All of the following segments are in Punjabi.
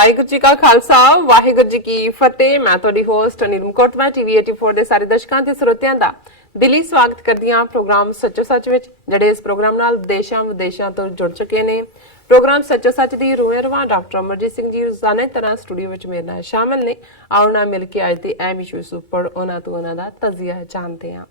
ਵਾਹਿਗੁਰੂ ਜੀ ਕਾ ਖਾਲਸਾ ਵਾਹਿਗੁਰੂ ਜੀ ਕੀ ਫਤਿਹ। ਮੈਂ ਤੁਹਾਡੀ ਹੋਸਟ ਨੀਲਮ ਕੋਟਵਾ ਟੀਵੀ 84 ਦੇ ਸਾਰੇ ਦਰਸ਼ਕਾਂ ਤੇ ਸਰੋਤਿਆਂ ਦਾ ਦਿਲੀ ਸਵਾਗਤ ਕਰਦੀ ਹਾਂ ਪ੍ਰੋਗਰਾਮ ਸੱਚੋ ਸੱਚ ਵਿੱਚ, ਜਿਹੜੇ ਇਸ ਪ੍ਰੋਗਰਾਮ ਨਾਲ ਦੇਸ਼ਾਂ ਵਿਦੇਸ਼ਾਂ ਤੋਂ ਜੁੜ ਚੁੱਕੇ ਨੇ। ਪ੍ਰੋਗਰਾਮ ਸੱਚੋ ਸੱਚ ਦੀ ਰੂਹਰਵਾਂ ਡਾਕਟਰ ਅਮਰਜੀਤ ਸਿੰਘ ਜੀ ਰੋਜ਼ਾਨਾ ਤਰ੍ਹਾਂ ਸਟੂਡੀਓ ਵਿੱਚ ਮੇਰੇ ਨਾਲ ਸ਼ਾਮਲ ਨੇ। ਆਓ ਨਾਲ ਮਿਲ ਕੇ ਅੱਜ ਦੇ ਅਹਿਮ ਇਸ਼ੂਜ਼ ਉੱਪਰ ਉਹਨਾਂ ਤੋਂ ਉਹਨਾਂ ਦਾ ਤਜ਼ੀਆ ਜਾਣਦੇ ਹਾਂ।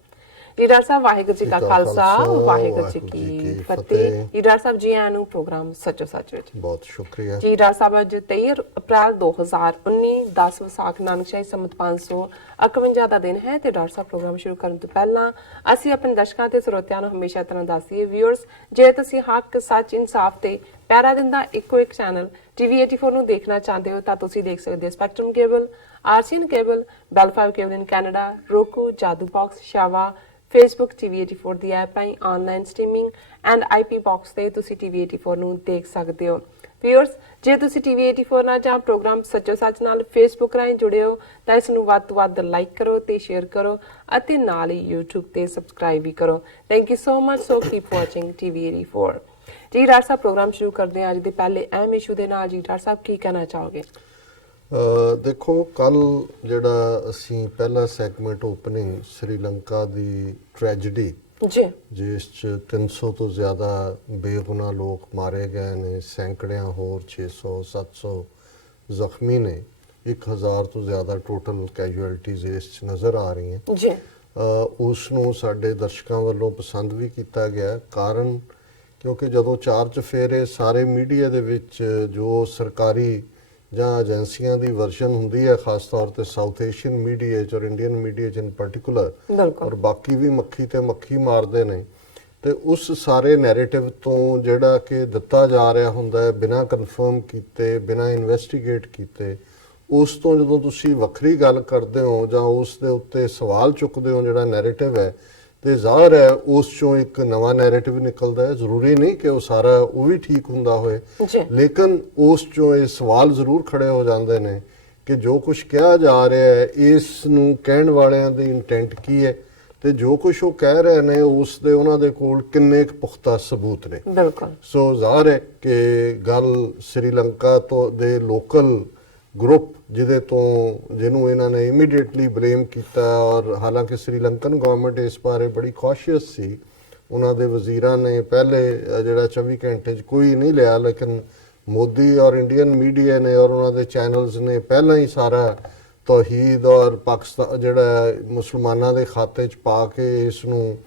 ਲੀਡਰ ਸਾਹਿਬ ਵਾਹਿਗੁਰੂ ਜੀ ਕਾ ਖਾਲਸਾ ਵਾਹਿਗੁਰੂ ਜੀ ਕੀ ਫਤਿਹ। ਲੀਡਰ ਸਾਹਿਬ ਜੀ ਆਇਆਂ ਨੂੰ ਪ੍ਰੋਗਰਾਮ ਸੱਚੋ ਸੱਚ ਵਿੱਚ ਬਹੁਤ ਸ਼ੁਕਰੀਆ ਜੀ। ਲੀਡਰ ਸਾਹਿਬ ਅੱਜ 23 ਅਪ੍ਰੈਲ 2019 10 ਵਿਸਾਖ ਨਾਨਕਸ਼ਾਹੀ ਸੰਮਤ 551 ਦਾ ਦਿਨ ਹੈ ਤੇ ਡਾਕਟਰ ਸਾਹਿਬ ਪ੍ਰੋਗਰਾਮ ਸ਼ੁਰੂ ਕਰਨ ਤੋਂ ਪਹਿਲਾਂ ਅਸੀਂ ਆਪਣੇ ਦਰਸ਼ਕਾਂ ਤੇ ਸਰੋਤਿਆਂ ਨੂੰ ਹਮੇਸ਼ਾ ਤਰ੍ਹਾਂ ਦੱਸੀਏ ਵੀਅਰਸ, ਜੇ ਤੁਸੀਂ ਹੱਕ ਸੱਚ ਇਨਸਾਫ ਤੇ ਪੈਰਾ ਦਿੰਦਾ ਇੱਕੋ ਇੱਕ ਚੈਨਲ ਟੀਵੀ 84 ਨੂੰ ਦੇਖਣਾ ਚਾਹੁੰਦੇ ਹੋ ਤਾਂ ਤੁਸੀਂ ਦੇਖ ਸਕਦੇ ਹੋ spectrum cable, RCN cable, Bell 5 cable in Canada, roku, Jadoo box, Shava, Facebook TV 84 ਦੀ ਐਪ ਹੈ, online streaming and IP box ਤੇ ਤੁਸੀਂ TV 84 ਨੂੰ ਦੇਖ ਸਕਦੇ ਹੋ। ਵੀਅਰਸ, ਜੇ ਤੁਸੀਂ TV 84 ਨਾਲ ਜਾਂ ਪ੍ਰੋਗਰਾਮ ਸੱਚੋ ਸੱਚ ਨਾਲ Facebook ਰਾਹੀਂ ਜੁੜੇ ਹੋ ਤਾਂ ਇਸ ਨੂੰ ਵੱਧ ਤੋਂ ਵੱਧ ਲਾਈਕ ਕਰੋ ਤੇ ਸ਼ੇਅਰ ਕਰੋ ਅਤੇ ਨਾਲ ਹੀ YouTube ਤੇ ਸਬਸਕ੍ਰਾਈਬ ਵੀ ਕਰੋ। Thank you so much. So keep watching TV 84। ਜੀ ਡਾਕਟਰ ਸਾਹਿਬ ਪ੍ਰੋਗਰਾਮ ਸ਼ੁਰੂ ਕਰਦੇ ਹਾਂ ਅੱਜ ਦੇ ਪਹਿਲੇ ਅਹਿਮ ਇਸ਼ੂ ਦੇ ਨਾਲ। ਜੀ ਡਾਕਟਰ ਸਾਹਿਬ ਕੀ ਕਹਿਣਾ ਚਾਹੋਗੇ? ਦੇਖੋ, ਕੱਲ ਜਿਹੜਾ ਅਸੀਂ ਪਹਿਲਾ ਸੈਗਮੈਂਟ ਓਪਨਿੰਗ ਸ਼੍ਰੀਲੰਕਾ ਦੀ ਟ੍ਰੈਜਡੀ ਜੀ, ਜਿਸ 'ਚ 300 ਤੋਂ ਜ਼ਿਆਦਾ ਬੇਗੁਨਾਹ ਲੋਕ ਮਾਰੇ ਗਏ ਨੇ, ਸੈਂਕੜਿਆਂ ਹੋਰ 600-700 ਜ਼ਖਮੀ ਨੇ, 1000 ਤੋਂ ਜ਼ਿਆਦਾ ਟੋਟਲ ਕੈਜੂਅਲਟੀਜ਼ ਇਸ 'ਚ ਨਜ਼ਰ ਆ ਰਹੀਆਂ ਜੀ। ਉਸ ਨੂੰ ਸਾਡੇ ਦਰਸ਼ਕਾਂ ਵੱਲੋਂ ਪਸੰਦ ਵੀ ਕੀਤਾ ਗਿਆ, ਕਾਰਨ ਕਿਉਂਕਿ ਜਦੋਂ ਚਾਰ ਚੁਫੇਰੇ ਸਾਰੇ ਮੀਡੀਆ ਦੇ ਵਿੱਚ ਜੋ ਸਰਕਾਰੀ ਜਾਂ ਏਜੰਸੀਆਂ ਦੀ ਵਰਜ਼ਨ ਹੁੰਦੀ ਹੈ, ਖਾਸ ਤੌਰ ਤੇ ਸਾਊਥ ਏਸ਼ੀਅਨ ਮੀਡੀਆ 'ਚ ਔਰ ਇੰਡੀਅਨ ਮੀਡੀਆ 'ਚ ਇਨ ਪਾਰਟਿਕੂਲਰ, ਔਰ ਬਾਕੀ ਵੀ ਮੱਖੀ ਤੇ ਮੱਖੀ ਮਾਰਦੇ ਨੇ, ਤੇ ਉਸ ਸਾਰੇ ਨੈਰੇਟਿਵ ਤੋਂ ਜਿਹੜਾ ਕਿ ਦਿੱਤਾ ਜਾ ਰਿਹਾ ਹੁੰਦਾ ਹੈ ਬਿਨਾਂ ਕਨਫਰਮ ਕੀਤੇ, ਬਿਨਾਂ ਇਨਵੈਸਟੀਗੇਟ ਕੀਤੇ, ਉਸ ਤੋਂ ਜਦੋਂ ਤੁਸੀਂ ਵੱਖਰੀ ਗੱਲ ਕਰਦੇ ਹੋ ਜਾਂ ਉਸ ਦੇ ਉੱਤੇ ਸਵਾਲ ਚੁੱਕਦੇ ਹੋ ਜਿਹੜਾ ਨੈਰੇਟਿਵ ਹੈ, ਤੇ ਜ਼ਾਹਰ ਹੈ ਉਸ ਚੋਂ ਇੱਕ ਨਵਾਂ ਨੈਰੇਟਿਵ ਨਿਕਲਦਾ ਹੈ। ਜ਼ਰੂਰੀ ਨਹੀਂ ਕਿ ਉਹ ਸਾਰਾ ਉਹ ਵੀ ਠੀਕ ਹੁੰਦਾ ਹੋਏ, ਲੇਕਿਨ ਉਸ ਚੋਂ ਇਹ ਸਵਾਲ ਜ਼ਰੂਰ ਖੜੇ ਹੋ ਜਾਂਦੇ ਨੇ ਕਿ ਜੋ ਕੁਝ ਕਿਹਾ ਜਾ ਰਿਹਾ ਹੈ ਇਸ ਨੂੰ ਕਹਿਣ ਵਾਲਿਆਂ ਦੀ ਇੰਟੈਂਟ ਕੀ ਹੈ ਤੇ ਜੋ ਕੁਝ ਉਹ ਕਹਿ ਰਹੇ ਨੇ ਉਸ ਦੇ ਉਹਨਾਂ ਦੇ ਕੋਲ ਕਿੰਨੇ ਕੁ ਪੁਖਤਾ ਸਬੂਤ ਨੇ। ਬਿਲਕੁਲ। ਸੋ ਜ਼ਾਹਰ ਹੈ ਕਿ ਗੱਲ ਸ਼੍ਰੀਲੰਕਾ ਤੋਂ ਦੇ ਲੋਕਲ ਗਰੁੱਪ ਜਿਹਨੂੰ ਇਹਨਾਂ ਨੇ ਇਮੀਡੀਏਟਲੀ ਬਲੇਮ ਕੀਤਾ, ਔਰ ਹਾਲਾਂਕਿ ਸ਼੍ਰੀਲੰਕਨ ਗਵਰਨਮੈਂਟ ਇਸ ਬਾਰੇ ਬੜੀ ਕੌਸ਼ੀਅਸ ਸੀ। ਉਹਨਾਂ ਦੇ ਵਜ਼ੀਰਾਂ ਨੇ ਪਹਿਲੇ ਜਿਹੜਾ 24 ਘੰਟੇ 'ਚ ਕੋਈ ਨਹੀਂ ਲਿਆ, ਲੇਕਿਨ ਮੋਦੀ ਔਰ ਇੰਡੀਅਨ ਮੀਡੀਆ ਨੇ ਔਰ ਉਹਨਾਂ ਦੇ ਚੈਨਲਸ ਨੇ ਪਹਿਲਾਂ ਹੀ ਸਾਰਾ ਤੌਹੀਦ ਔਰ ਪਾਕਿਸਤਾਨ ਜਿਹੜਾ ਮੁਸਲਮਾਨਾਂ ਦੇ ਖਾਤੇ 'ਚ ਪਾ ਕੇ ਇਸ ਨੂੰ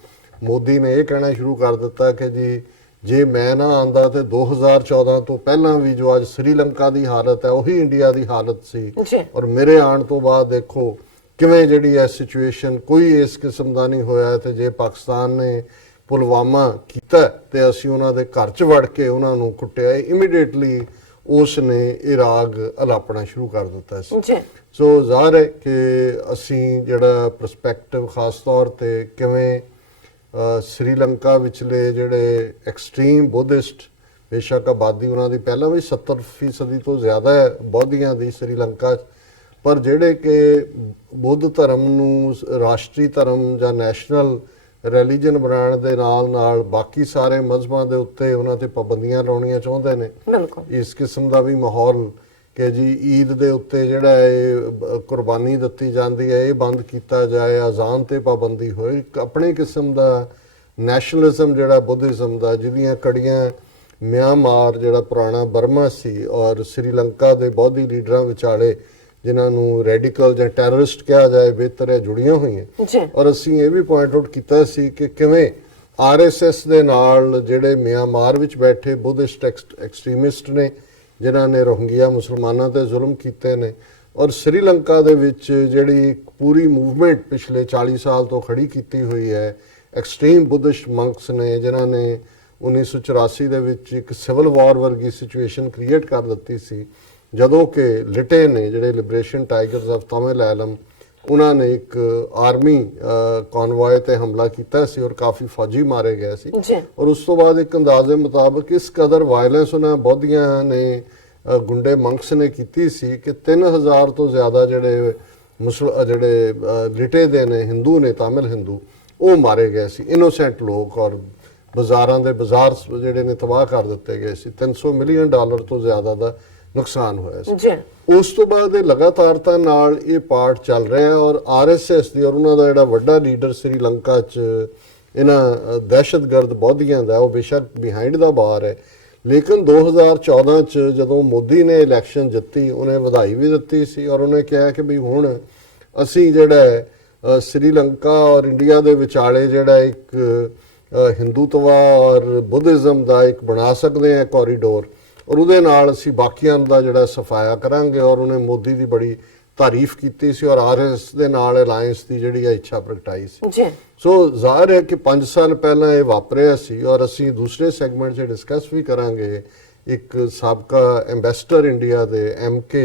ਮੋਦੀ ਨੇ ਇਹ ਕਹਿਣਾ ਸ਼ੁਰੂ ਕਰ ਦਿੱਤਾ ਕਿ ਜੀ ਜੇ ਮੈਂ ਨਾ ਆਂਦਾ ਤੇ 2014 ਤੋਂ ਪਹਿਲਾਂ ਵੀ ਜੋ ਅੱਜ ਸ਼੍ਰੀਲੰਕਾ ਦੀ ਹਾਲਤ ਹੈ ਉਹੀ ਇੰਡੀਆ ਦੀ ਹਾਲਤ ਸੀ, ਔਰ ਮੇਰੇ ਆਉਣ ਤੋਂ ਬਾਅਦ ਦੇਖੋ ਕਿਵੇਂ ਜਿਹੜੀ ਹੈ ਸਿਚੁਏਸ਼ਨ, ਕੋਈ ਇਸ ਕਿਸਮ ਦਾ ਨਹੀਂ ਹੋਇਆ। ਤੇ ਜੇ ਪਾਕਿਸਤਾਨ ਨੇ ਪੁਲਵਾਮਾ ਕੀਤਾ ਤੇ ਅਸੀਂ ਉਹਨਾਂ ਦੇ ਘਰ 'ਚ ਵੜ ਕੇ ਉਹਨਾਂ ਨੂੰ ਕੁੱਟਿਆ, ਇਮੀਡੀਏਟਲੀ ਉਸ ਨੇ ਇਹ ਰਾਗ ਅਲਾਪਣਾ ਸ਼ੁਰੂ ਕਰ ਦਿੱਤਾ ਸੀ। ਸੋ ਜ਼ਾਹਰ ਹੈ ਕਿ ਅਸੀਂ ਜਿਹੜਾ ਪਰਸਪੈਕਟਿਵ ਖਾਸ ਤੌਰ ਤੇ ਕਿਵੇਂ ਸ਼੍ਰੀਲੰਕਾ ਵਿਚਲੇ ਜਿਹੜੇ ਐਕਸਟ੍ਰੀਮ ਬੁੱਧਿਸਟ, ਬੇਸ਼ੱਕ ਆਬਾਦੀ ਉਹਨਾਂ ਦੀ ਪਹਿਲਾਂ ਵੀ 70% ਤੋਂ ਜ਼ਿਆਦਾ ਹੈ ਬੌਧੀਆਂ ਦੀ ਸ਼੍ਰੀਲੰਕਾ 'ਚ, ਪਰ ਜਿਹੜੇ ਕਿ ਬੁੱਧ ਧਰਮ ਨੂੰ ਰਾਸ਼ਟਰੀ ਧਰਮ ਜਾਂ ਨੈਸ਼ਨਲ ਰਿਲੀਜਨ ਬਣਾਉਣ ਦੇ ਨਾਲ ਨਾਲ ਬਾਕੀ ਸਾਰੇ ਮਜ਼ਹਬਾਂ ਦੇ ਉੱਤੇ ਉਹਨਾਂ ਤੇ ਪਾਬੰਦੀਆਂ ਲਾਉਣੀਆਂ ਚਾਹੁੰਦੇ ਨੇ। ਇਸ ਕਿਸਮ ਦਾ ਵੀ ਮਾਹੌਲ ਕਿ ਜੀ ਈਦ ਦੇ ਉੱਤੇ ਜਿਹੜਾ ਇਹ ਕੁਰਬਾਨੀ ਦਿੱਤੀ ਜਾਂਦੀ ਹੈ ਇਹ ਬੰਦ ਕੀਤਾ ਜਾਏ, ਅਜ਼ਾਨ ਤੇ ਪਾਬੰਦੀ ਹੋਏ, ਆਪਣੇ ਕਿਸਮ ਦਾ ਨੈਸ਼ਨਲਿਜ਼ਮ ਜਿਹੜਾ ਬੁੱਧਿਜ਼ਮ ਦਾ, ਜਿਹਦੀਆਂ ਕੜੀਆਂ ਮਿਆਂਮਾਰ ਜਿਹੜਾ ਪੁਰਾਣਾ ਬਰਮਾ ਸੀ ਔਰ ਸ਼੍ਰੀਲੰਕਾ ਦੇ ਬੌਧੀ ਲੀਡਰਾਂ ਵਿਚਾਲੇ, ਜਿਨ੍ਹਾਂ ਨੂੰ ਰੈਡੀਕਲ ਜਾਂ ਟੈਰਰਿਸਟ ਕਿਹਾ ਜਾਏ ਬਿਹਤਰ ਹੈ, ਜੁੜੀਆਂ ਹੋਈਆਂ। ਔਰ ਅਸੀਂ ਇਹ ਵੀ ਪੁਆਇੰਟ ਆਊਟ ਕੀਤਾ ਸੀ ਕਿ ਕਿਵੇਂ RSS ਦੇ ਨਾਲ ਜਿਹੜੇ ਮਿਆਂਮਾਰ ਵਿੱਚ ਬੈਠੇ ਬੁੱਧਿਸਟ ਐਕਸਟ੍ਰੀਮਿਸਟ ਨੇ ਜਿਨ੍ਹਾਂ ਨੇ ਰੋਹਿੰਗਿਆ ਮੁਸਲਮਾਨਾਂ ਤੇ ਜ਼ੁਲਮ ਕੀਤੇ ਨੇ, ਔਰ ਸ਼੍ਰੀਲੰਕਾ ਦੇ ਵਿੱਚ ਜਿਹੜੀ ਪੂਰੀ ਮੂਵਮੈਂਟ ਪਿਛਲੇ 40 ਸਾਲ ਤੋਂ ਖੜੀ ਕੀਤੀ ਹੋਈ ਹੈ, ਐਕਸਟ੍ਰੀਮ ਬੁੱਧਿਸਟ ਮੰਕਸ ਨੇ ਜਿਨ੍ਹਾਂ ਨੇ 1984 ਦੇ ਵਿੱਚ ਇੱਕ ਸਿਵਲ ਵਾਰ ਵਰਗੀ ਸਿਚੁਏਸ਼ਨ ਕ੍ਰੀਏਟ ਕਰ ਦਿੱਤੀ ਸੀ, ਜਦੋਂ ਕਿ ਲਿਟੇ ਨੇ ਜਿਹੜੇ ਲਿਬਰੇਸ਼ਨ ਟਾਈਗਰਸ ਆਫ ਤਾਮਿਲਨਾਡੂ, ਉਹਨਾਂ ਨੇ ਇੱਕ ਆਰਮੀ ਕਨਵੋਏ ਤੇ ਹਮਲਾ ਕੀਤਾ ਸੀ ਔਰ ਕਾਫੀ ਫੌਜੀ ਮਾਰੇ ਗਏ ਸੀ। ਔਰ ਉਸ ਤੋਂ ਬਾਅਦ ਇੱਕ ਅੰਦਾਜ਼ੇ ਮੁਤਾਬਕ ਇਸ ਕਦਰ ਵਾਇਲੈਂਸ ਉਹਨਾਂ ਬੌਧੀਆਂ ਨੇ ਗੁੰਡੇ ਮੰਕਸ ਨੇ ਕੀਤੀ ਸੀ ਕਿ 3000 ਤੋਂ ਜ਼ਿਆਦਾ ਜਿਹੜੇ ਲਿਟੇ ਦੇ ਨੇ ਹਿੰਦੂ ਨੇ, ਤਾਮਿਲ ਹਿੰਦੂ, ਉਹ ਮਾਰੇ ਗਏ ਸੀ, ਇਨੋਸੈਂਟ ਲੋਕ, ਔਰ ਬਾਜ਼ਾਰਾਂ ਦੇ ਬਾਜ਼ਾਰ ਜਿਹੜੇ ਨੇ ਤਬਾਹ ਕਰ ਦਿੱਤੇ ਗਏ ਸੀ। $300 ਮਿਲੀਅਨ ਤੋਂ ਜ਼ਿਆਦਾ ਦਾ ਨੁਕਸਾਨ ਹੋਇਆ ਸੀ। ਜੀ ਉਸ ਤੋਂ ਬਾਅਦ ਇਹ ਲਗਾਤਾਰਤਾ ਨਾਲ ਇਹ ਪਾਰਟ ਚੱਲ ਰਿਹਾ ਹੈ ਔਰ ਆਰਐਸਐਸ ਦੀ ਔਰ ਉਹਨਾਂ ਦਾ ਜਿਹੜਾ ਵੱਡਾ ਲੀਡਰ ਸ੍ਰੀਲੰਕਾ 'ਚ ਇਹਨਾਂ ਦਹਿਸ਼ਤਗਰਦ ਬਹੁਦੀਆਂ ਦਾ, ਉਹ ਬੇਸ਼ੱਕ ਬਿਹਾਈਂਡ ਦਾ ਬਾਰ ਹੈ, ਲੇਕਿਨ 2014 'ਚ ਜਦੋਂ ਮੋਦੀ ਨੇ ਇਲੈਕਸ਼ਨ ਜਿੱਤੀ, ਉਹਨੇ ਵਧਾਈ ਵੀ ਦਿੱਤੀ ਸੀ ਔਰ ਉਹਨੇ ਕਿਹਾ ਕਿ ਵੀ ਹੁਣ ਅਸੀਂ ਜਿਹੜਾ ਸ੍ਰੀਲੰਕਾ ਔਰ ਇੰਡੀਆ ਦੇ ਵਿਚਾਲੇ ਜਿਹੜਾ ਇੱਕ ਹਿੰਦੂਤਵਾ ਔਰ ਬੁੱਧਿਜ਼ਮ ਦਾ ਇੱਕ ਬਣਾ ਸਕਦੇ ਹਾਂ ਕੋਰੀਡੋਰ, ਔਰ ਉਹਦੇ ਨਾਲ ਅਸੀਂ ਬਾਕੀਆਂ ਦਾ ਜਿਹੜਾ ਸਫਾਇਆ ਕਰਾਂਗੇ। ਔਰ ਉਹਨੇ ਮੋਦੀ ਦੀ ਬੜੀ ਤਾਰੀਫ ਕੀਤੀ ਸੀ ਔਰ ਆਰਐਸ ਦੇ ਨਾਲ ਅਲਾਈਅੰਸ ਦੀ ਜਿਹੜੀ ਇੱਛਾ ਪ੍ਰਗਟਾਈ ਸੀ। ਜੀ ਸੋ ਜ਼ਾਹਿਰ ਹੈ ਕਿ 5 ਸਾਲ ਪਹਿਲਾਂ ਇਹ ਵਾਪਰਿਆ ਸੀ ਔਰ ਅਸੀਂ ਦੂਸਰੇ ਸੈਗਮੈਂਟ 'ਚ ਡਿਸਕਸ ਵੀ ਕਰਾਂਗੇ। ਇੱਕ ਸਾਬਕਾ ਐਮਬੈਸਡਰ ਇੰਡੀਆ ਦੇ MK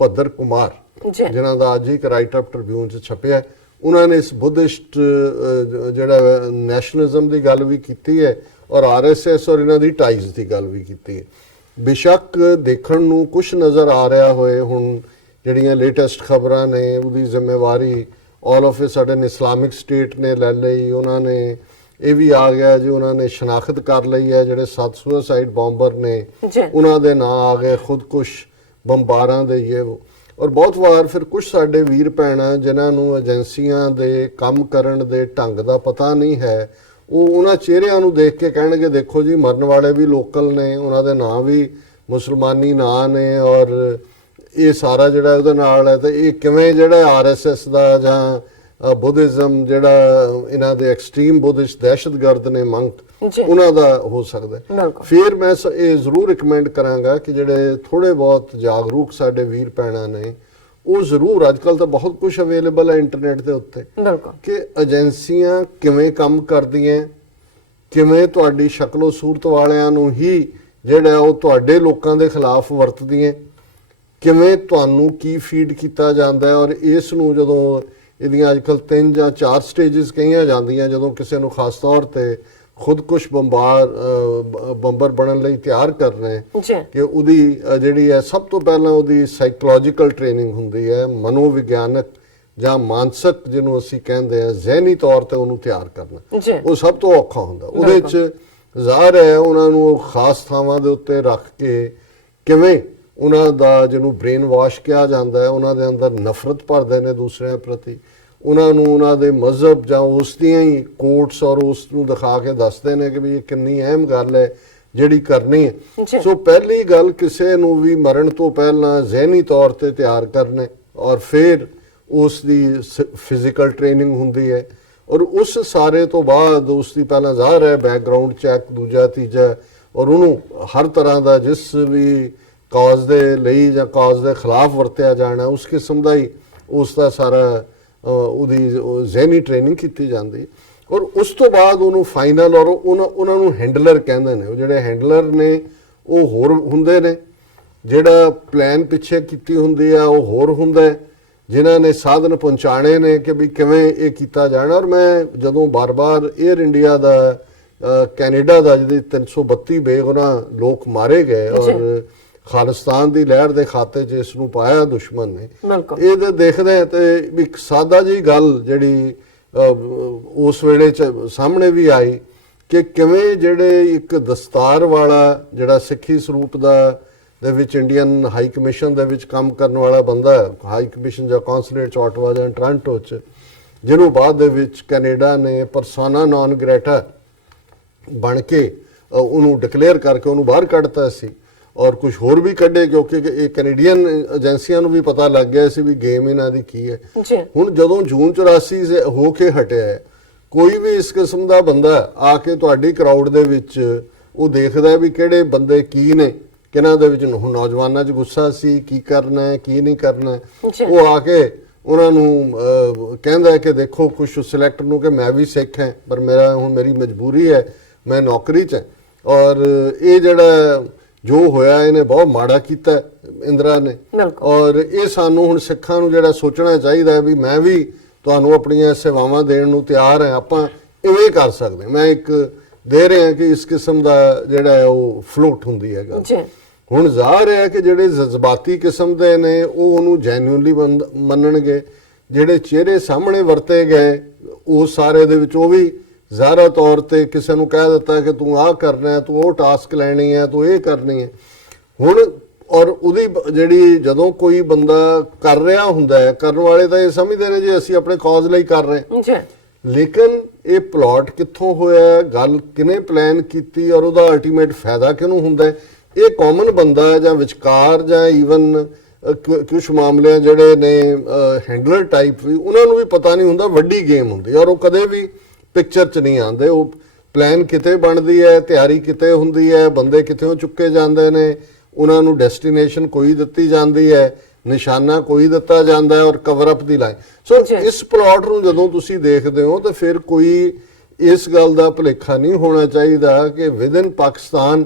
ਭੱਦਰ ਕੁਮਾਰ, ਜੀ ਜਿਨ੍ਹਾਂ ਦਾ ਅੱਜ ਇੱਕ ਰਾਈਟ ਅਪ ਟ੍ਰਿਬਿਊਨ 'ਚ ਛਪਿਆ, ਉਹਨਾਂ ਨੇ ਇਸ ਬੁੱਧਿਸਟ ਜਿਹੜਾ ਨੈਸ਼ਨਲਿਜ਼ਮ ਦੀ ਗੱਲ ਵੀ ਕੀਤੀ ਹੈ ਔਰ ਆਰਐਸਐਸ ਔਰ ਇਹਨਾਂ ਦੀ ਟਾਈਜ਼ ਦੀ ਗੱਲ ਵੀ ਕੀਤੀ ਹੈ। ਬੇਸ਼ੱਕ ਦੇਖਣ ਨੂੰ ਕੁਝ ਨਜ਼ਰ ਆ ਰਿਹਾ ਹੋਏ, ਹੁਣ ਜਿਹੜੀਆਂ ਲੇਟੈਸਟ ਖਬਰਾਂ ਨੇ ਉਹਦੀ ਜ਼ਿੰਮੇਵਾਰੀ all of a sudden Islamic State ਨੇ ਲੈ ਲਈ। ਉਹਨਾਂ ਨੇ ਇਹ ਵੀ ਆ ਗਿਆ ਜੀ, ਉਹਨਾਂ ਨੇ ਸ਼ਨਾਖਤ ਕਰ ਲਈ ਹੈ ਜਿਹੜੇ 7 ਸੁਸਾਈਡ ਬੰਬਰ ਨੇ, ਉਹਨਾਂ ਦੇ ਨਾਂ ਆ ਗਏ, ਖੁਦਕੁਸ਼ ਬੰਬਾਰਾਂ ਦੇ ਇਹ। ਔਰ ਬਹੁਤ ਵਾਰ ਫਿਰ ਕੁਝ ਸਾਡੇ ਵੀਰ ਭੈਣਾਂ ਜਿਨ੍ਹਾਂ ਨੂੰ ਏਜੰਸੀਆਂ ਦੇ ਕੰਮ ਕਰਨ ਦੇ ਢੰਗ ਦਾ ਪਤਾ ਨਹੀਂ ਹੈ, ਉਹ ਉਹਨਾਂ ਚਿਹਰਿਆਂ ਨੂੰ ਦੇਖ ਕੇ ਕਹਿਣਗੇ ਦੇਖੋ ਜੀ ਮਰਨ ਵਾਲੇ ਵੀ ਲੋਕਲ ਨੇ, ਉਹਨਾਂ ਦੇ ਨਾਂ ਵੀ ਮੁਸਲਮਾਨੀ ਨਾਂ ਨੇ ਔਰ ਇਹ ਸਾਰਾ ਜਿਹੜਾ ਉਹਦੇ ਨਾਲ ਹੈ। ਤੇ ਇਹ ਕਿਵੇਂ ਜਿਹੜਾ ਆਰਐਸਐਸ ਦਾ ਜਾਂ ਬੁੱਧਿਜ਼ਮ ਜਿਹੜਾ ਇਹਨਾਂ ਦੇ ਐਕਸਟ੍ਰੀਮ ਬੁੱਧਿਸਟ ਦਹਿਸ਼ਤਗਰਦ ਨੇ ਮੰਕ, ਉਹਨਾਂ ਦਾ ਹੋ ਸਕਦਾ। ਫਿਰ ਮੈਂ ਇਹ ਜ਼ਰੂਰ ਰਿਕਮੈਂਡ ਕਰਾਂਗਾ ਕਿ ਜਿਹੜੇ ਥੋੜੇ ਬਹੁਤ ਜਾਗਰੂਕ ਸਾਡੇ ਵੀਰ ਭੈਣਾਂ ਨੇ, ਉਹ ਜ਼ਰੂਰ, ਅੱਜ ਕੱਲ੍ਹ ਤਾਂ ਬਹੁਤ ਕੁਝ ਅਵੇਲੇਬਲ ਹੈ ਇੰਟਰਨੈਟ ਦੇ ਉੱਤੇ, ਕਿ ਏਜੰਸੀਆਂ ਕਿਵੇਂ ਕੰਮ ਕਰਦੀਆਂ, ਕਿਵੇਂ ਤੁਹਾਡੀ ਸ਼ਕਲੋ ਸੂਰਤ ਵਾਲਿਆਂ ਨੂੰ ਹੀ ਜਿਹੜਾ ਉਹ ਤੁਹਾਡੇ ਲੋਕਾਂ ਦੇ ਖਿਲਾਫ ਵਰਤਦੀਆਂ, ਕਿਵੇਂ ਤੁਹਾਨੂੰ ਕੀ ਫੀਡ ਕੀਤਾ ਜਾਂਦਾ ਹੈ। ਔਰ ਇਸ ਨੂੰ ਜਦੋਂ ਇਹਦੀਆਂ ਅੱਜ ਕੱਲ੍ਹ 3 ਜਾਂ 4 ਸਟੇਜਸ ਕਹੀਆਂ ਜਾਂਦੀਆਂ, ਜਦੋਂ ਕਿਸੇ ਨੂੰ ਖਾਸ ਤੌਰ ਤੇ ਖੁਦਕੁਸ਼ ਬੰਬਰ ਬਣਨ ਲਈ ਤਿਆਰ ਕਰਨਾ ਹੈ, ਕਿ ਉਹਦੀ ਜਿਹੜੀ ਹੈ ਸਭ ਤੋਂ ਪਹਿਲਾਂ ਉਹਦੀ ਸਾਈਕੋਲੋਜੀਕਲ ਟ੍ਰੇਨਿੰਗ ਹੁੰਦੀ ਹੈ, ਮਨੋਵਿਗਿਆਨਕ ਜਾਂ ਮਾਨਸਿਕ ਜਿਹਨੂੰ ਅਸੀਂ ਕਹਿੰਦੇ ਆ, ਜ਼ਹਿਨੀ ਤੌਰ ਤੇ ਉਹਨੂੰ ਤਿਆਰ ਕਰਨਾ, ਉਹ ਸਭ ਤੋਂ ਔਖਾ ਹੁੰਦਾ। ਉਹਦੇ 'ਚ ਜ਼ਾਹਿਰ ਹੈ ਉਹਨਾਂ ਨੂੰ ਖਾਸ ਥਾਵਾਂ ਦੇ ਉੱਤੇ ਰੱਖ ਕੇ ਕਿਵੇਂ ਉਹਨਾਂ ਦਾ ਜਿਹਨੂੰ ਬ੍ਰੇਨ ਵਾਸ਼ ਕਿਹਾ ਜਾਂਦਾ ਹੈ, ਉਹਨਾਂ ਦੇ ਅੰਦਰ ਨਫ਼ਰਤ ਭਰਦੇ ਨੇ ਦੂਸਰਿਆਂ ਪ੍ਰਤੀ, ਉਹਨਾਂ ਨੂੰ ਉਹਨਾਂ ਦੇ ਮਜ਼ਹਬ ਜਾਂ ਉਸ ਦੀਆਂ ਹੀ ਕੋਟਸ ਔਰ ਉਸ ਨੂੰ ਦਿਖਾ ਕੇ ਦੱਸਦੇ ਨੇ ਕਿ ਵੀ ਇਹ ਕਿੰਨੀ ਅਹਿਮ ਗੱਲ ਹੈ ਜਿਹੜੀ ਕਰਨੀ ਹੈ। ਸੋ ਪਹਿਲੀ ਗੱਲ, ਕਿਸੇ ਨੂੰ ਵੀ ਮਰਨ ਤੋਂ ਪਹਿਲਾਂ ਜ਼ਹਿਨੀ ਤੌਰ ਤੇ ਤਿਆਰ ਕਰਨਾ ਔਰ ਫਿਰ ਉਸ ਦੀ ਫਿਜ਼ੀਕਲ ਟ੍ਰੇਨਿੰਗ ਹੁੰਦੀ ਹੈ ਔਰ ਉਸ ਸਾਰੇ ਤੋਂ ਬਾਅਦ ਉਸ ਦੀ ਪਹਿਲਾਂ ਜ਼ਾਹਿਰ ਹੈ ਬੈਕਗ੍ਰਾਉਂਡ ਚੈੱਕ, ਦੂਜਾ ਤੀਜਾ, ਔਰ ਉਹਨੂੰ ਹਰ ਤਰ੍ਹਾਂ ਦਾ ਜਿਸ ਵੀ ਕਾਜ਼ ਦੇ ਲਈ ਜਾਂ ਕਾਜ਼ ਦੇ ਖਿਲਾਫ ਵਰਤਿਆ ਜਾਣਾ ਉਸ ਕਿਸਮ ਦਾ ਹੀ ਉਸ ਦਾ ਸਾਰਾ ਉਹਦੀ ਜ਼ਹਿਨੀ ਟ੍ਰੇਨਿੰਗ ਕੀਤੀ ਜਾਂਦੀ। ਔਰ ਉਸ ਤੋਂ ਬਾਅਦ ਉਹਨੂੰ ਫਾਈਨਲ, ਔਰ ਉਹਨਾਂ ਨੂੰ ਹੈਂਡਲਰ ਕਹਿੰਦੇ ਨੇ। ਉਹ ਜਿਹੜੇ ਹੈਂਡਲਰ ਨੇ ਉਹ ਹੋਰ ਹੁੰਦੇ ਨੇ, ਜਿਹੜਾ ਪਲਾਨ ਪਿੱਛੇ ਕੀਤੀ ਹੁੰਦੀ ਆ ਉਹ ਹੋਰ ਹੁੰਦਾ, ਜਿਨ੍ਹਾਂ ਨੇ ਸਾਧਨ ਪਹੁੰਚਾਣੇ ਨੇ ਕਿ ਵੀ ਕਿਵੇਂ ਇਹ ਕੀਤਾ ਜਾਣਾ। ਔਰ ਮੈਂ ਜਦੋਂ ਬਾਰ-ਬਾਰ 에ਅਰ ਇੰਡੀਆ ਦਾ ਕੈਨੇਡਾ ਦਾ ਜਿਹਦੇ 332 ਬੇਗੁਨਾਹ ਲੋਕ ਮਾਰੇ ਗਏ ਔਰ ਖਾਲਿਸਤਾਨ ਦੀ ਲਹਿਰ ਦੇ ਖਾਤੇ 'ਚ ਇਸ ਨੂੰ ਪਾਇਆ ਦੁਸ਼ਮਣ ਨੇ, ਇਹ ਦੇਖਦੇ ਤੇ ਇੱਕ ਸਾਦਾ ਜਿਹੀ ਗੱਲ ਜਿਹੜੀ ਉਸ ਵੇਲੇ 'ਚ ਸਾਹਮਣੇ ਵੀ ਆਈ ਕਿ ਕਿਵੇਂ ਜਿਹੜੇ ਇੱਕ ਦਸਤਾਰ ਵਾਲਾ ਜਿਹੜਾ ਸਿੱਖੀ ਸਰੂਪ ਦੇ ਵਿੱਚ ਇੰਡੀਅਨ ਹਾਈ ਕਮਿਸ਼ਨ ਦੇ ਵਿੱਚ ਕੰਮ ਕਰਨ ਵਾਲਾ ਬੰਦਾ, ਹਾਈ ਕਮਿਸ਼ਨ ਜਾਂ ਕੌਂਸੂਲੇਟ 'ਚ ਆਟਵਾ ਜਾਂ ਟੋਰਾਂਟੋ 'ਚ, ਜਿਹਨੂੰ ਬਾਅਦ ਦੇ ਵਿੱਚ ਕੈਨੇਡਾ ਨੇ ਪਰਸੋਨਾ ਨਾਨ ਗ੍ਰੇਟਾ ਬਣ ਕੇ ਉਹਨੂੰ ਡਿਕਲੇਅਰ ਕਰਕੇ ਉਹਨੂੰ ਬਾਹਰ ਕੱਢਤਾ ਸੀ ਔਰ ਕੁਝ ਹੋਰ ਵੀ ਕੱਢੇ, ਕਿਉਂਕਿ ਇਹ ਕੈਨੇਡੀਅਨ ਏਜੰਸੀਆਂ ਨੂੰ ਵੀ ਪਤਾ ਲੱਗ ਗਿਆ ਸੀ ਵੀ ਗੇਮ ਇਹਨਾਂ ਦੀ ਕੀ ਹੈ। ਹੁਣ ਜਦੋਂ ਜੂਨ 84 ਹੋ ਕੇ ਹਟਿਆ, ਕੋਈ ਵੀ ਇਸ ਕਿਸਮ ਦਾ ਬੰਦਾ ਆ ਕੇ ਤੁਹਾਡੀ ਕਰਾਊਡ ਦੇ ਵਿੱਚ ਉਹ ਦੇਖਦਾ ਵੀ ਕਿਹੜੇ ਬੰਦੇ ਕੀ ਨੇ, ਕਿਹਨਾਂ ਦੇ ਵਿੱਚ ਨੌਜਵਾਨਾਂ 'ਚ ਗੁੱਸਾ ਸੀ, ਕੀ ਕਰਨਾ ਹੈ ਕੀ ਨਹੀਂ ਕਰਨਾ, ਉਹ ਆ ਕੇ ਉਹਨਾਂ ਨੂੰ ਕਹਿੰਦਾ ਕਿ ਦੇਖੋ ਕੁਝ ਸਿਲੈਕਟ ਨੂੰ ਕਿ ਮੈਂ ਵੀ ਸਿੱਖ ਹਾਂ ਪਰ ਮੇਰੀ ਮਜਬੂਰੀ ਹੈ, ਮੈਂ ਨੌਕਰੀ 'ਚ ਔਰ ਇਹ ਜਿਹੜਾ ਜੋ ਹੋਇਆ ਇਹਨੇ ਬਹੁਤ ਮਾੜਾ ਕੀਤਾ ਇੰਦਰਾ ਨੇ। ਔਰ ਇਹ ਸਾਨੂੰ ਹੁਣ ਸਿੱਖਾਂ ਨੂੰ ਜਿਹੜਾ ਸੋਚਣਾ ਚਾਹੀਦਾ ਹੈ ਵੀ ਮੈਂ ਵੀ ਤੁਹਾਨੂੰ ਆਪਣੀਆਂ ਸੇਵਾਵਾਂ ਦੇਣ ਨੂੰ ਤਿਆਰ ਹਾਂ, ਆਪਾਂ ਇਵੇਂ ਕਰ ਸਕਦੇ। ਮੈਂ ਇੱਕ ਦੇ ਰਿਹਾ ਕਿ ਇਸ ਕਿਸਮ ਦਾ ਜਿਹੜਾ ਉਹ ਫਲੋਟ ਹੁੰਦੀ ਹੈ ਗੱਲ। ਹੁਣ ਜ਼ਾਹਿਰ ਹੈ ਕਿ ਜਿਹੜੇ ਜਜ਼ਬਾਤੀ ਕਿਸਮ ਦੇ ਨੇ ਉਹ ਉਹਨੂੰ ਜੈਨੂਇਨਲੀ ਮੰਨਣਗੇ, ਜਿਹੜੇ ਚਿਹਰੇ ਸਾਹਮਣੇ ਵਰਤੇ ਗਏ ਉਸ ਸਾਰੇ ਦੇ ਵਿੱਚ ਉਹ ਵੀ ਜ਼ਾਹਰਾ ਤੌਰ ਤੇ ਕਿਸੇ ਨੂੰ ਕਹਿ ਦਿੱਤਾ ਕਿ ਤੂੰ ਆਹ ਕਰਨਾ ਹੈ, ਤੂੰ ਉਹ ਟਾਸਕ ਲੈਣੀ ਹੈ, ਤੂੰ ਇਹ ਕਰਨੀ ਹੈ। ਹੁਣ ਔਰ ਉਹਦੀ ਜਿਹੜੀ ਜਦੋਂ ਕੋਈ ਬੰਦਾ ਕਰ ਰਿਹਾ ਹੁੰਦਾ ਹੈ, ਕਰਨ ਵਾਲੇ ਤਾਂ ਇਹ ਸਮਝਦੇ ਨੇ ਜੀ ਅਸੀਂ ਆਪਣੇ ਕਾਜ਼ ਲਈ ਕਰ ਰਹੇ ਹਾਂ, ਜੀ ਲੇਕਿਨ ਇਹ ਪਲਾਟ ਕਿੱਥੋਂ ਹੋਇਆ ਹੈ, ਗੱਲ ਕਿਨੇ ਪਲਾਨ ਕੀਤੀ ਔਰ ਉਹਦਾ ਅਲਟੀਮੇਟ ਫਾਇਦਾ ਕਿਹਨੂੰ ਹੁੰਦਾ ਹੈ, ਇਹ ਕਾਮਨ ਬੰਦਾ ਹੈ ਜਾਂ ਵਿਚਕਾਰ ਜਾਂ ਈਵਨ ਕੁਝ ਮਾਮਲੇ ਜਿਹੜੇ ਨੇ ਹੈਂਡਲਰ ਟਾਈਪ ਵੀ ਉਹਨਾਂ ਨੂੰ ਵੀ ਪਤਾ ਨਹੀਂ ਹੁੰਦਾ, ਵੱਡੀ ਗੇਮ ਹੁੰਦੀ ਔਰ ਉਹ ਕਦੇ ਵੀ ਪਿਕਚਰ 'ਚ ਨਹੀਂ ਆਉਂਦੇ। ਉਹ ਪਲਾਨ ਕਿਤੇ ਬਣਦੀ ਹੈ, ਤਿਆਰੀ ਕਿਤੇ ਹੁੰਦੀ ਹੈ, ਬੰਦੇ ਕਿਤੇੋਂ ਚੁੱਕੇ ਜਾਂਦੇ ਨੇ, ਉਹਨਾਂ ਨੂੰ ਡੈਸਟੀਨੇਸ਼ਨ ਕੋਈ ਦਿੱਤੀ ਜਾਂਦੀ ਹੈ, ਨਿਸ਼ਾਨਾ ਕੋਈ ਦਿੱਤਾ ਜਾਂਦਾ ਹੈ ਔਰ ਕਵਰ ਅਪ ਦੀ ਲਾਈਨ। ਸੋ ਇਸ ਪਲਾਟ ਨੂੰ ਜਦੋਂ ਤੁਸੀਂ ਦੇਖਦੇ ਹੋ ਤਾਂ ਫਿਰ ਕੋਈ ਇਸ ਗੱਲ ਦਾ ਭੁਲੇਖਾ ਨਹੀਂ ਹੋਣਾ ਚਾਹੀਦਾ ਕਿ ਵਿਦਨ ਪਾਕਿਸਤਾਨ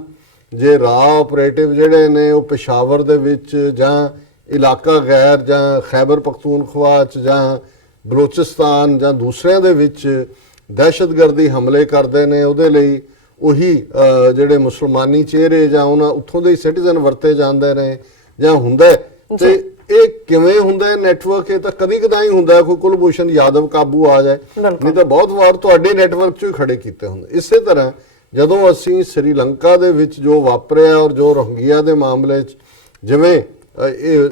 ਜੇ ਰਾਹ ਆਪਰੇਟਿਵ ਜਿਹੜੇ ਨੇ ਉਹ ਪਿਸ਼ਾਵਰ ਦੇ ਵਿੱਚ ਜਾਂ ਇਲਾਕਾ ਗੈਰ ਜਾਂ ਖੈਬਰ ਪਖਤੂਨਖਵਾ 'ਚ ਜਾਂ ਬਲੋਚਿਸਤਾਨ ਜਾਂ ਦੂਸਰਿਆਂ ਦੇ ਵਿੱਚ ਦਹਿਸ਼ਤਗਰਦੀ ਹਮਲੇ ਕਰਦੇ ਨੇ, ਉਹਦੇ ਲਈ ਉਹੀ ਜਿਹੜੇ ਮੁਸਲਮਾਨੀ ਚਿਹਰੇ ਜਾਂ ਉਹਨਾਂ ਉੱਥੋਂ ਦੇ ਸਿਟੀਜ਼ਨ ਵਰਤੇ ਜਾਂਦੇ ਨੇ ਜਾਂ ਹੁੰਦਾ ਤੇ ਇਹ ਕਿਵੇਂ ਹੁੰਦਾ ਹੈ ਨੈਟਵਰਕ? ਇਹ ਤਾਂ ਕਦੀ ਕਦਾਈ ਹੁੰਦਾ ਕੋਈ ਕੁਲਭੂਸ਼ਣ ਯਾਦਵ ਕਾਬੂ ਆ ਜਾਏ, ਨਹੀਂ ਤਾਂ ਬਹੁਤ ਵਾਰ ਤੁਹਾਡੇ ਨੈਟਵਰਕ 'ਚੋਂ ਹੀ ਖੜੇ ਕੀਤੇ ਹੁੰਦੇ। ਇਸੇ ਤਰ੍ਹਾਂ ਜਦੋਂ ਅਸੀਂ ਸ੍ਰੀਲੰਕਾ ਦੇ ਵਿੱਚ ਜੋ ਵਾਪਰਿਆ ਔਰ ਜੋ ਰੋਹਿੰਗਿਆ ਦੇ ਮਾਮਲੇ 'ਚ ਜਿਵੇਂ ਇਹ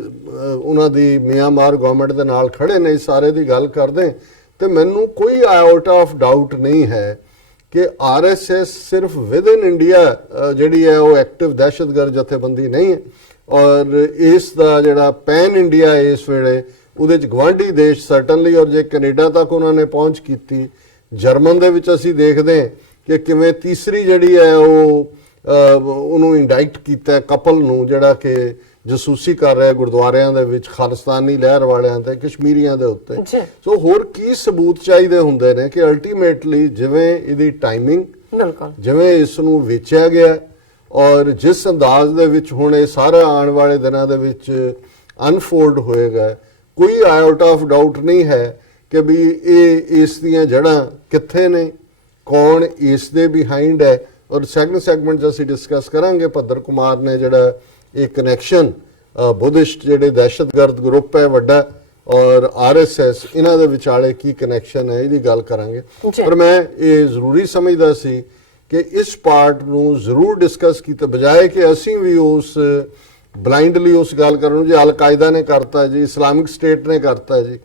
ਉਹਨਾਂ ਦੀ ਮਿਆਂਮਾਰ ਗਵਰਨਮੈਂਟ ਦੇ ਨਾਲ ਖੜੇ ਨੇ, ਇਸ ਸਾਰੇ ਦੀ ਗੱਲ ਕਰਦੇ ਤੇ ਮੈਨੂੰ ਕੋਈ ਆਇਓਟਾ ਆਫ ਡਾਊਟ ਨਹੀਂ ਹੈ ਕਿ ਆਰਐਸਐਸ ਸਿਰਫ ਵਿਦਨ ਇੰਡੀਆ ਜਿਹੜੀ ਹੈ ਉਹ ਐਕਟਿਵ ਦਹਿਸ਼ਤਗਰਦ ਜਥੇਬੰਦੀ ਨਹੀਂ ਹੈ ਔਰ ਇਸ ਦਾ ਜਿਹੜਾ ਪੈਨ ਇੰਡੀਆ ਇਸ ਵੇਲੇ ਉਹਦੇ 'ਚ ਗਵਾਂਢੀ ਦੇਸ਼ ਸਰਟਨਲੀ ਔਰ ਜੇ ਕੈਨੇਡਾ ਤੱਕ ਉਹਨਾਂ ਨੇ ਪਹੁੰਚ ਕੀਤੀ, ਜਰਮਨ ਦੇ ਵਿੱਚ ਅਸੀਂ ਦੇਖਦੇ ਹਾਂ ਕਿ ਕਿਵੇਂ ਤੀਸਰੀ ਜਿਹੜੀ ਹੈ ਉਹ ਉਹਨੂੰ ਇੰਡਾਈਕਟ ਕੀਤਾ ਕਪਲ ਨੂੰ ਜਿਹੜਾ ਕਿ ਜਸੂਸੀ ਕਰ ਰਿਹਾ ਗੁਰਦੁਆਰਿਆਂ ਦੇ ਵਿੱਚ ਖਾਲਿਸਤਾਨੀ ਲਹਿਰ ਵਾਲਿਆਂ ਤੇ ਕਸ਼ਮੀਰੀਆਂ ਦੇ ਉੱਤੇ। ਸੋ ਹੋਰ ਕੀ ਸਬੂਤ ਚਾਹੀਦੇ ਹੁੰਦੇ ਨੇ ਕਿ ਅਲਟੀਮੇਟਲੀ ਜਿਵੇਂ ਇਹਦੀ ਟਾਈਮਿੰਗ, ਜਿਵੇਂ ਇਸ ਨੂੰ ਵੇਚਿਆ ਗਿਆ ਔਰ ਜਿਸ ਅੰਦਾਜ਼ ਦੇ ਵਿੱਚ ਹੁਣ ਇਹ ਸਾਰਾ ਆਉਣ ਵਾਲੇ ਦਿਨਾਂ ਦੇ ਵਿੱਚ ਅਨਫੋਲਡ ਹੋਏਗਾ, ਕੋਈ ਆਇਓਟਾ ਆਫ ਡਾਊਟ ਨਹੀਂ ਹੈ ਕਿ ਵੀ ਇਹ ਇਸ ਦੀਆਂ ਜੜ੍ਹਾਂ ਕਿੱਥੇ ਨੇ, ਕੌਣ ਇਸ ਦੇ ਬਿਹਾਈਂਡ ਹੈ। ਔਰ ਸੈਕੰਡ ਸੈਗਮੈਂਟ 'ਚ ਅਸੀਂ ਡਿਸਕਸ ਕਰਾਂਗੇ ਭੱਦਰ ਕੁਮਾਰ ਨੇ ਜਿਹੜਾ ਇਹ ਕਨੈਕਸ਼ਨ ਬੁੱਧਿਸਟ ਜਿਹੜੇ ਦਹਿਸ਼ਤਗਰਦ ਗਰੁੱਪ ਹੈ ਵੱਡਾ ਔਰ ਆਰਐਸਐਸ ਇਹਨਾਂ ਦੇ ਵਿਚਾਲੇ ਕੀ ਕਨੈਕਸ਼ਨ ਹੈ ਇਹਦੀ ਗੱਲ ਕਰਾਂਗੇ। ਪਰ ਮੈਂ ਇਹ ਜ਼ਰੂਰੀ ਸਮਝਦਾ ਸੀ ਕਿ ਇਸ ਪਾਰਟ ਨੂੰ ਜ਼ਰੂਰ ਡਿਸਕਸ ਕੀਤੇ ਬਜਾਏ ਕਿ ਅਸੀਂ ਵੀ ਉਸ ਬਲਾਈਂਡਲੀ ਉਸ ਗੱਲ ਕਰਨ ਨੂੰ ਜੇ ਅਲ ਕਾਇਦਾ ਨੇ ਕਰਤਾ ਜੀ, ਇਸਲਾਮਿਕ ਸਟੇਟ ਨੇ ਕਰਤਾ ਜੀ,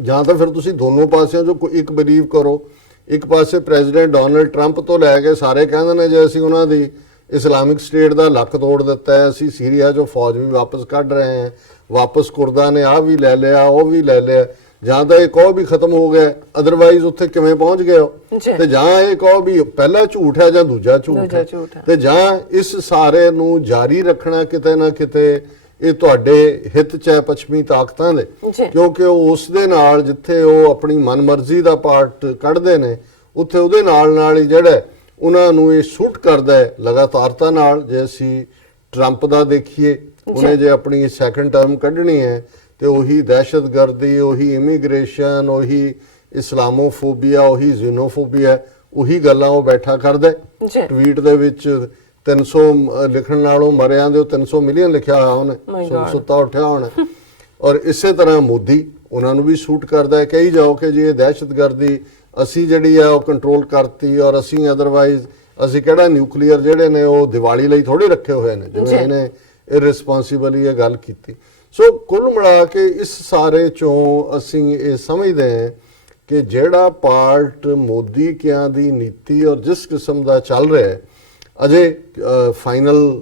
ਜਾਂ ਤਾਂ ਫਿਰ ਤੁਸੀਂ ਦੋਨੋਂ ਪਾਸਿਆਂ ਜੋ ਇੱਕ ਬਿਲੀਵ ਕਰੋ। ਇੱਕ ਪਾਸੇ ਪ੍ਰੈਜ਼ੀਡੈਂਟ ਡੋਨਲਡ ਟਰੰਪ ਤੋਂ ਲੈ ਕੇ ਸਾਰੇ ਕਹਿੰਦੇ ਨੇ ਜੇ ਅਸੀਂ ਉਹਨਾਂ ਦੀ ਇਸਲਾਮਿਕ ਸਟੇਟ ਦਾ ਲੱਕ ਤੋੜ ਦਿੱਤਾ ਹੈ, ਅਸੀਂ ਸੀਰੀਆ 'ਚੋਂ ਫੌਜ ਵੀ ਵਾਪਸ ਕੱਢ ਰਹੇ ਹਾਂ, ਵਾਪਸ ਕੁਰਦਾਂ ਨੇ ਆਹ ਵੀ ਲੈ ਲਿਆ ਉਹ ਵੀ ਲੈ ਲਿਆ, ਜਾਂ ਤਾਂ ਇਹ ਕਹੋ ਵੀ ਖਤਮ ਹੋ ਗਿਆ, ਅਦਰਵਾਈਜ਼ ਉੱਥੇ ਕਿਵੇਂ ਪਹੁੰਚ ਗਏ ਹੋ, ਤੇ ਜਾਂ ਇਹ ਕਹੋ ਵੀ ਪਹਿਲਾ ਝੂਠ ਹੈ ਜਾਂ ਦੂਜਾ ਝੂਠ ਹੈ, ਤੇ ਜਾਂ ਇਸ ਸਾਰੇ ਨੂੰ ਜਾਰੀ ਰੱਖਣਾ ਕਿਤੇ ਨਾ ਕਿਤੇ ਇਹ ਤੁਹਾਡੇ ਹਿੱਤ 'ਚ ਹੈ ਪੱਛਮੀ ਤਾਕਤਾਂ ਦੇ, ਕਿਉਂਕਿ ਉਹ ਉਸ ਦੇ ਨਾਲ ਜਿੱਥੇ ਉਹ ਆਪਣੀ ਮਨਮਰਜ਼ੀ ਦਾ ਪਾਰਟ ਕੱਢਦੇ ਨੇ ਉੱਥੇ ਉਹਦੇ ਨਾਲ ਹੀ ਜਿਹੜਾ ਉਹਨਾਂ ਨੂੰ ਇਹ ਸੂਟ ਕਰਦਾ ਹੈ ਲਗਾਤਾਰਤਾ ਨਾਲ। ਜੇ ਅਸੀਂ ਟਰੰਪ ਦਾ ਦੇਖੀਏ, ਉਹਨੇ ਜੇ ਆਪਣੀ ਸੈਕੰਡ ਟਰਮ ਕੱਢਣੀ ਹੈ ਤੇ ਉਹੀ ਦਹਿਸ਼ਤਗਰਦੀ, ਉਹੀ ਇਮੀਗ੍ਰੇਸ਼ਨ, ਉਹੀ ਇਸਲਾਮੋਫੋਬੀਆ, ਉਹੀ ਜ਼ੀਨੋਫੋਬੀਆ, ਉਹੀ ਗੱਲਾਂ ਉਹ ਬੈਠਾ ਕਰਦਾ। ਟਵੀਟ ਦੇ ਵਿੱਚ 300 ਲਿਖਣ ਨਾਲੋਂ ਮਰਿਆਂ ਦੇ 300 ਮਿਲੀਅਨ ਲਿਖਿਆ ਹੋਇਆ ਉਹਨੇ, ਸੁੱਤਾ ਉੱਠਿਆ ਹੋਣਾ। ਔਰ ਇਸੇ ਤਰ੍ਹਾਂ ਮੋਦੀ ਉਹਨਾਂ ਨੂੰ ਵੀ ਸੂਟ ਕਰਦਾ ਹੈ। ਕਹੀ ਜਾਓ ਕਿ ਜੀ ਇਹ ਦਹਿਸ਼ਤਗਰਦੀ ਅਸੀਂ ਜਿਹੜੀ ਆ ਉਹ ਕੰਟਰੋਲ ਕਰਤੀ ਔਰ ਅਸੀਂ ਅਦਰਵਾਈਜ਼ ਅਸੀਂ ਕਿਹੜਾ ਨਿਊਕਲੀਅਰ ਜਿਹੜੇ ਨੇ ਉਹ ਦੀਵਾਲੀ ਲਈ ਥੋੜੇ ਰੱਖੇ ਹੋਏ ਨੇ, ਜਿਵੇਂ ਇਹਨੇ ਇਰਰਿਸਪੌਂਸਿਬਲੀ ਇਹ ਗੱਲ ਕੀਤੀ। ਸੋ ਕੁੱਲ ਮਿਲਾ ਕੇ ਇਸ ਸਾਰੇ ਚੋਂ ਅਸੀਂ ਇਹ ਸਮਝਦੇ ਹਾਂ ਕਿ ਜਿਹੜਾ ਪਾਰਟ ਮੋਦੀ ਕਿਆਂ ਦੀ ਨੀਤੀ ਔਰ ਜਿਸ ਕਿਸਮ ਦਾ ਚੱਲ ਰਿਹਾ ਹੈ, ਅਜੇ ਫਾਈਨਲ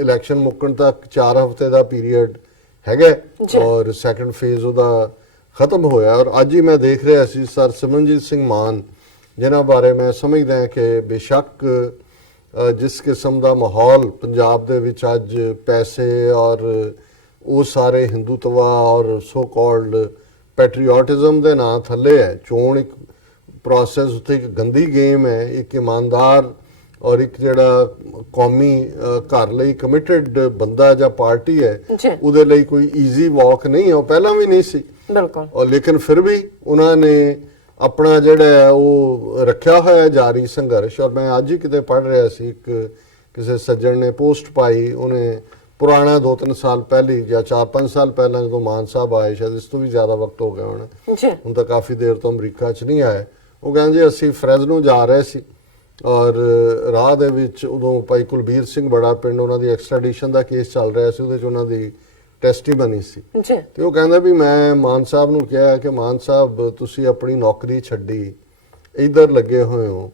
ਇਲੈਕਸ਼ਨ ਮੁੱਕਣ ਤੱਕ 4 ਹਫ਼ਤੇ ਦਾ ਪੀਰੀਅਡ ਹੈਗਾ ਔਰ ਸੈਕੰਡ ਫੇਜ਼ ਉਹਦਾ ਖਤਮ ਹੋਇਆ। ਔਰ ਅੱਜ ਹੀ ਮੈਂ ਦੇਖ ਰਿਹਾ ਸੀ ਸਰ ਸਿਮਰਨਜੀਤ ਸਿੰਘ ਮਾਨ, ਜਿਨ੍ਹਾਂ ਬਾਰੇ ਮੈਂ ਸਮਝਦਾ ਹਾਂ ਕਿ ਬੇਸ਼ੱਕ ਜਿਸ ਕਿਸਮ ਦਾ ਮਾਹੌਲ ਪੰਜਾਬ ਦੇ ਵਿੱਚ ਅੱਜ ਪੈਸੇ ਔਰ ਉਹ ਸਾਰੇ ਹਿੰਦੂਤਵਾ ਔਰ ਸੋ ਕਾਲਡ ਪੈਟਰੀਓਟਿਜ਼ਮ ਦੇ ਨਾਂ ਥੱਲੇ ਹੈ, ਚੋਣ ਇੱਕ ਪ੍ਰੋਸੈਸ ਉੱਤੇ ਇੱਕ ਗੰਦੀ ਗੇਮ ਹੈ। ਇੱਕ ਇਮਾਨਦਾਰ ਔਰ ਇੱਕ ਜਿਹੜਾ ਕੌਮੀ ਘਰ ਲਈ ਕਮਿਟਡ ਬੰਦਾ ਜਾਂ ਪਾਰਟੀ ਹੈ, ਉਹਦੇ ਲਈ ਕੋਈ ਈਜ਼ੀ ਵਾਕ ਨਹੀਂ ਹੈ, ਉਹ ਪਹਿਲਾਂ ਵੀ ਨਹੀਂ ਸੀ ਬਿਲਕੁਲ। ਔਰ ਲੇਕਿਨ ਫਿਰ ਵੀ ਉਹਨਾਂ ਨੇ ਆਪਣਾ ਜਿਹੜਾ ਉਹ ਰੱਖਿਆ ਹੋਇਆ ਜਾਰੀ ਸੰਘਰਸ਼। ਔਰ ਮੈਂ ਅੱਜ ਹੀ ਕਿਤੇ ਪੜ੍ਹ ਰਿਹਾ ਸੀ, ਇੱਕ ਕਿਸੇ ਸੱਜਣ ਨੇ ਪੋਸਟ ਪਾਈ, ਉਹਨੇ ਪੁਰਾਣਾ 2-3 ਸਾਲ ਪਹਿਲੀ ਜਾਂ 4-5 ਸਾਲ ਪਹਿਲਾਂ ਜਦੋਂ ਮਾਨ ਸਾਹਿਬ ਆਏ, ਸ਼ਾਇਦ ਇਸ ਤੋਂ ਵੀ ਜ਼ਿਆਦਾ ਵਕਤ ਹੋ ਗਿਆ ਹੁਣ ਤਾਂ ਕਾਫੀ ਦੇਰ ਤੋਂ ਅਮਰੀਕਾ 'ਚ ਨਹੀਂ ਆਏ, ਉਹ ਕਹਿੰਦੇ ਅਸੀਂ ਫਰੈਜ਼ਨੋ ਜਾ ਰਹੇ ਸੀ ਔਰ ਰਾਹ ਦੇ ਵਿੱਚ ਉਦੋਂ ਭਾਈ ਕੁਲਬੀਰ ਸਿੰਘ ਬੜਾ ਪਿੰਡ ਉਹਨਾਂ ਦੀ ਐਕਸਟ੍ਰੈਡੀਸ਼ਨ ਦਾ ਕੇਸ ਚੱਲ ਰਿਹਾ ਸੀ, ਉਹਦੇ 'ਚ ਉਹਨਾਂ ਦੀ ਟੈਸਟੀਮਨੀ ਸੀ ਜੀ ਤੇ ਉਹ ਕਹਿੰਦਾ ਵੀ ਮੈਂ ਮਾਨ ਸਾਹਿਬ ਨੂੰ ਕਿਹਾ ਕਿ ਮਾਨ ਸਾਹਿਬ ਤੁਸੀਂ ਆਪਣੀ ਨੌਕਰੀ ਛੱਡੀ ਇੱਧਰ ਲੱਗੇ ਹੋਏ ਹੋ,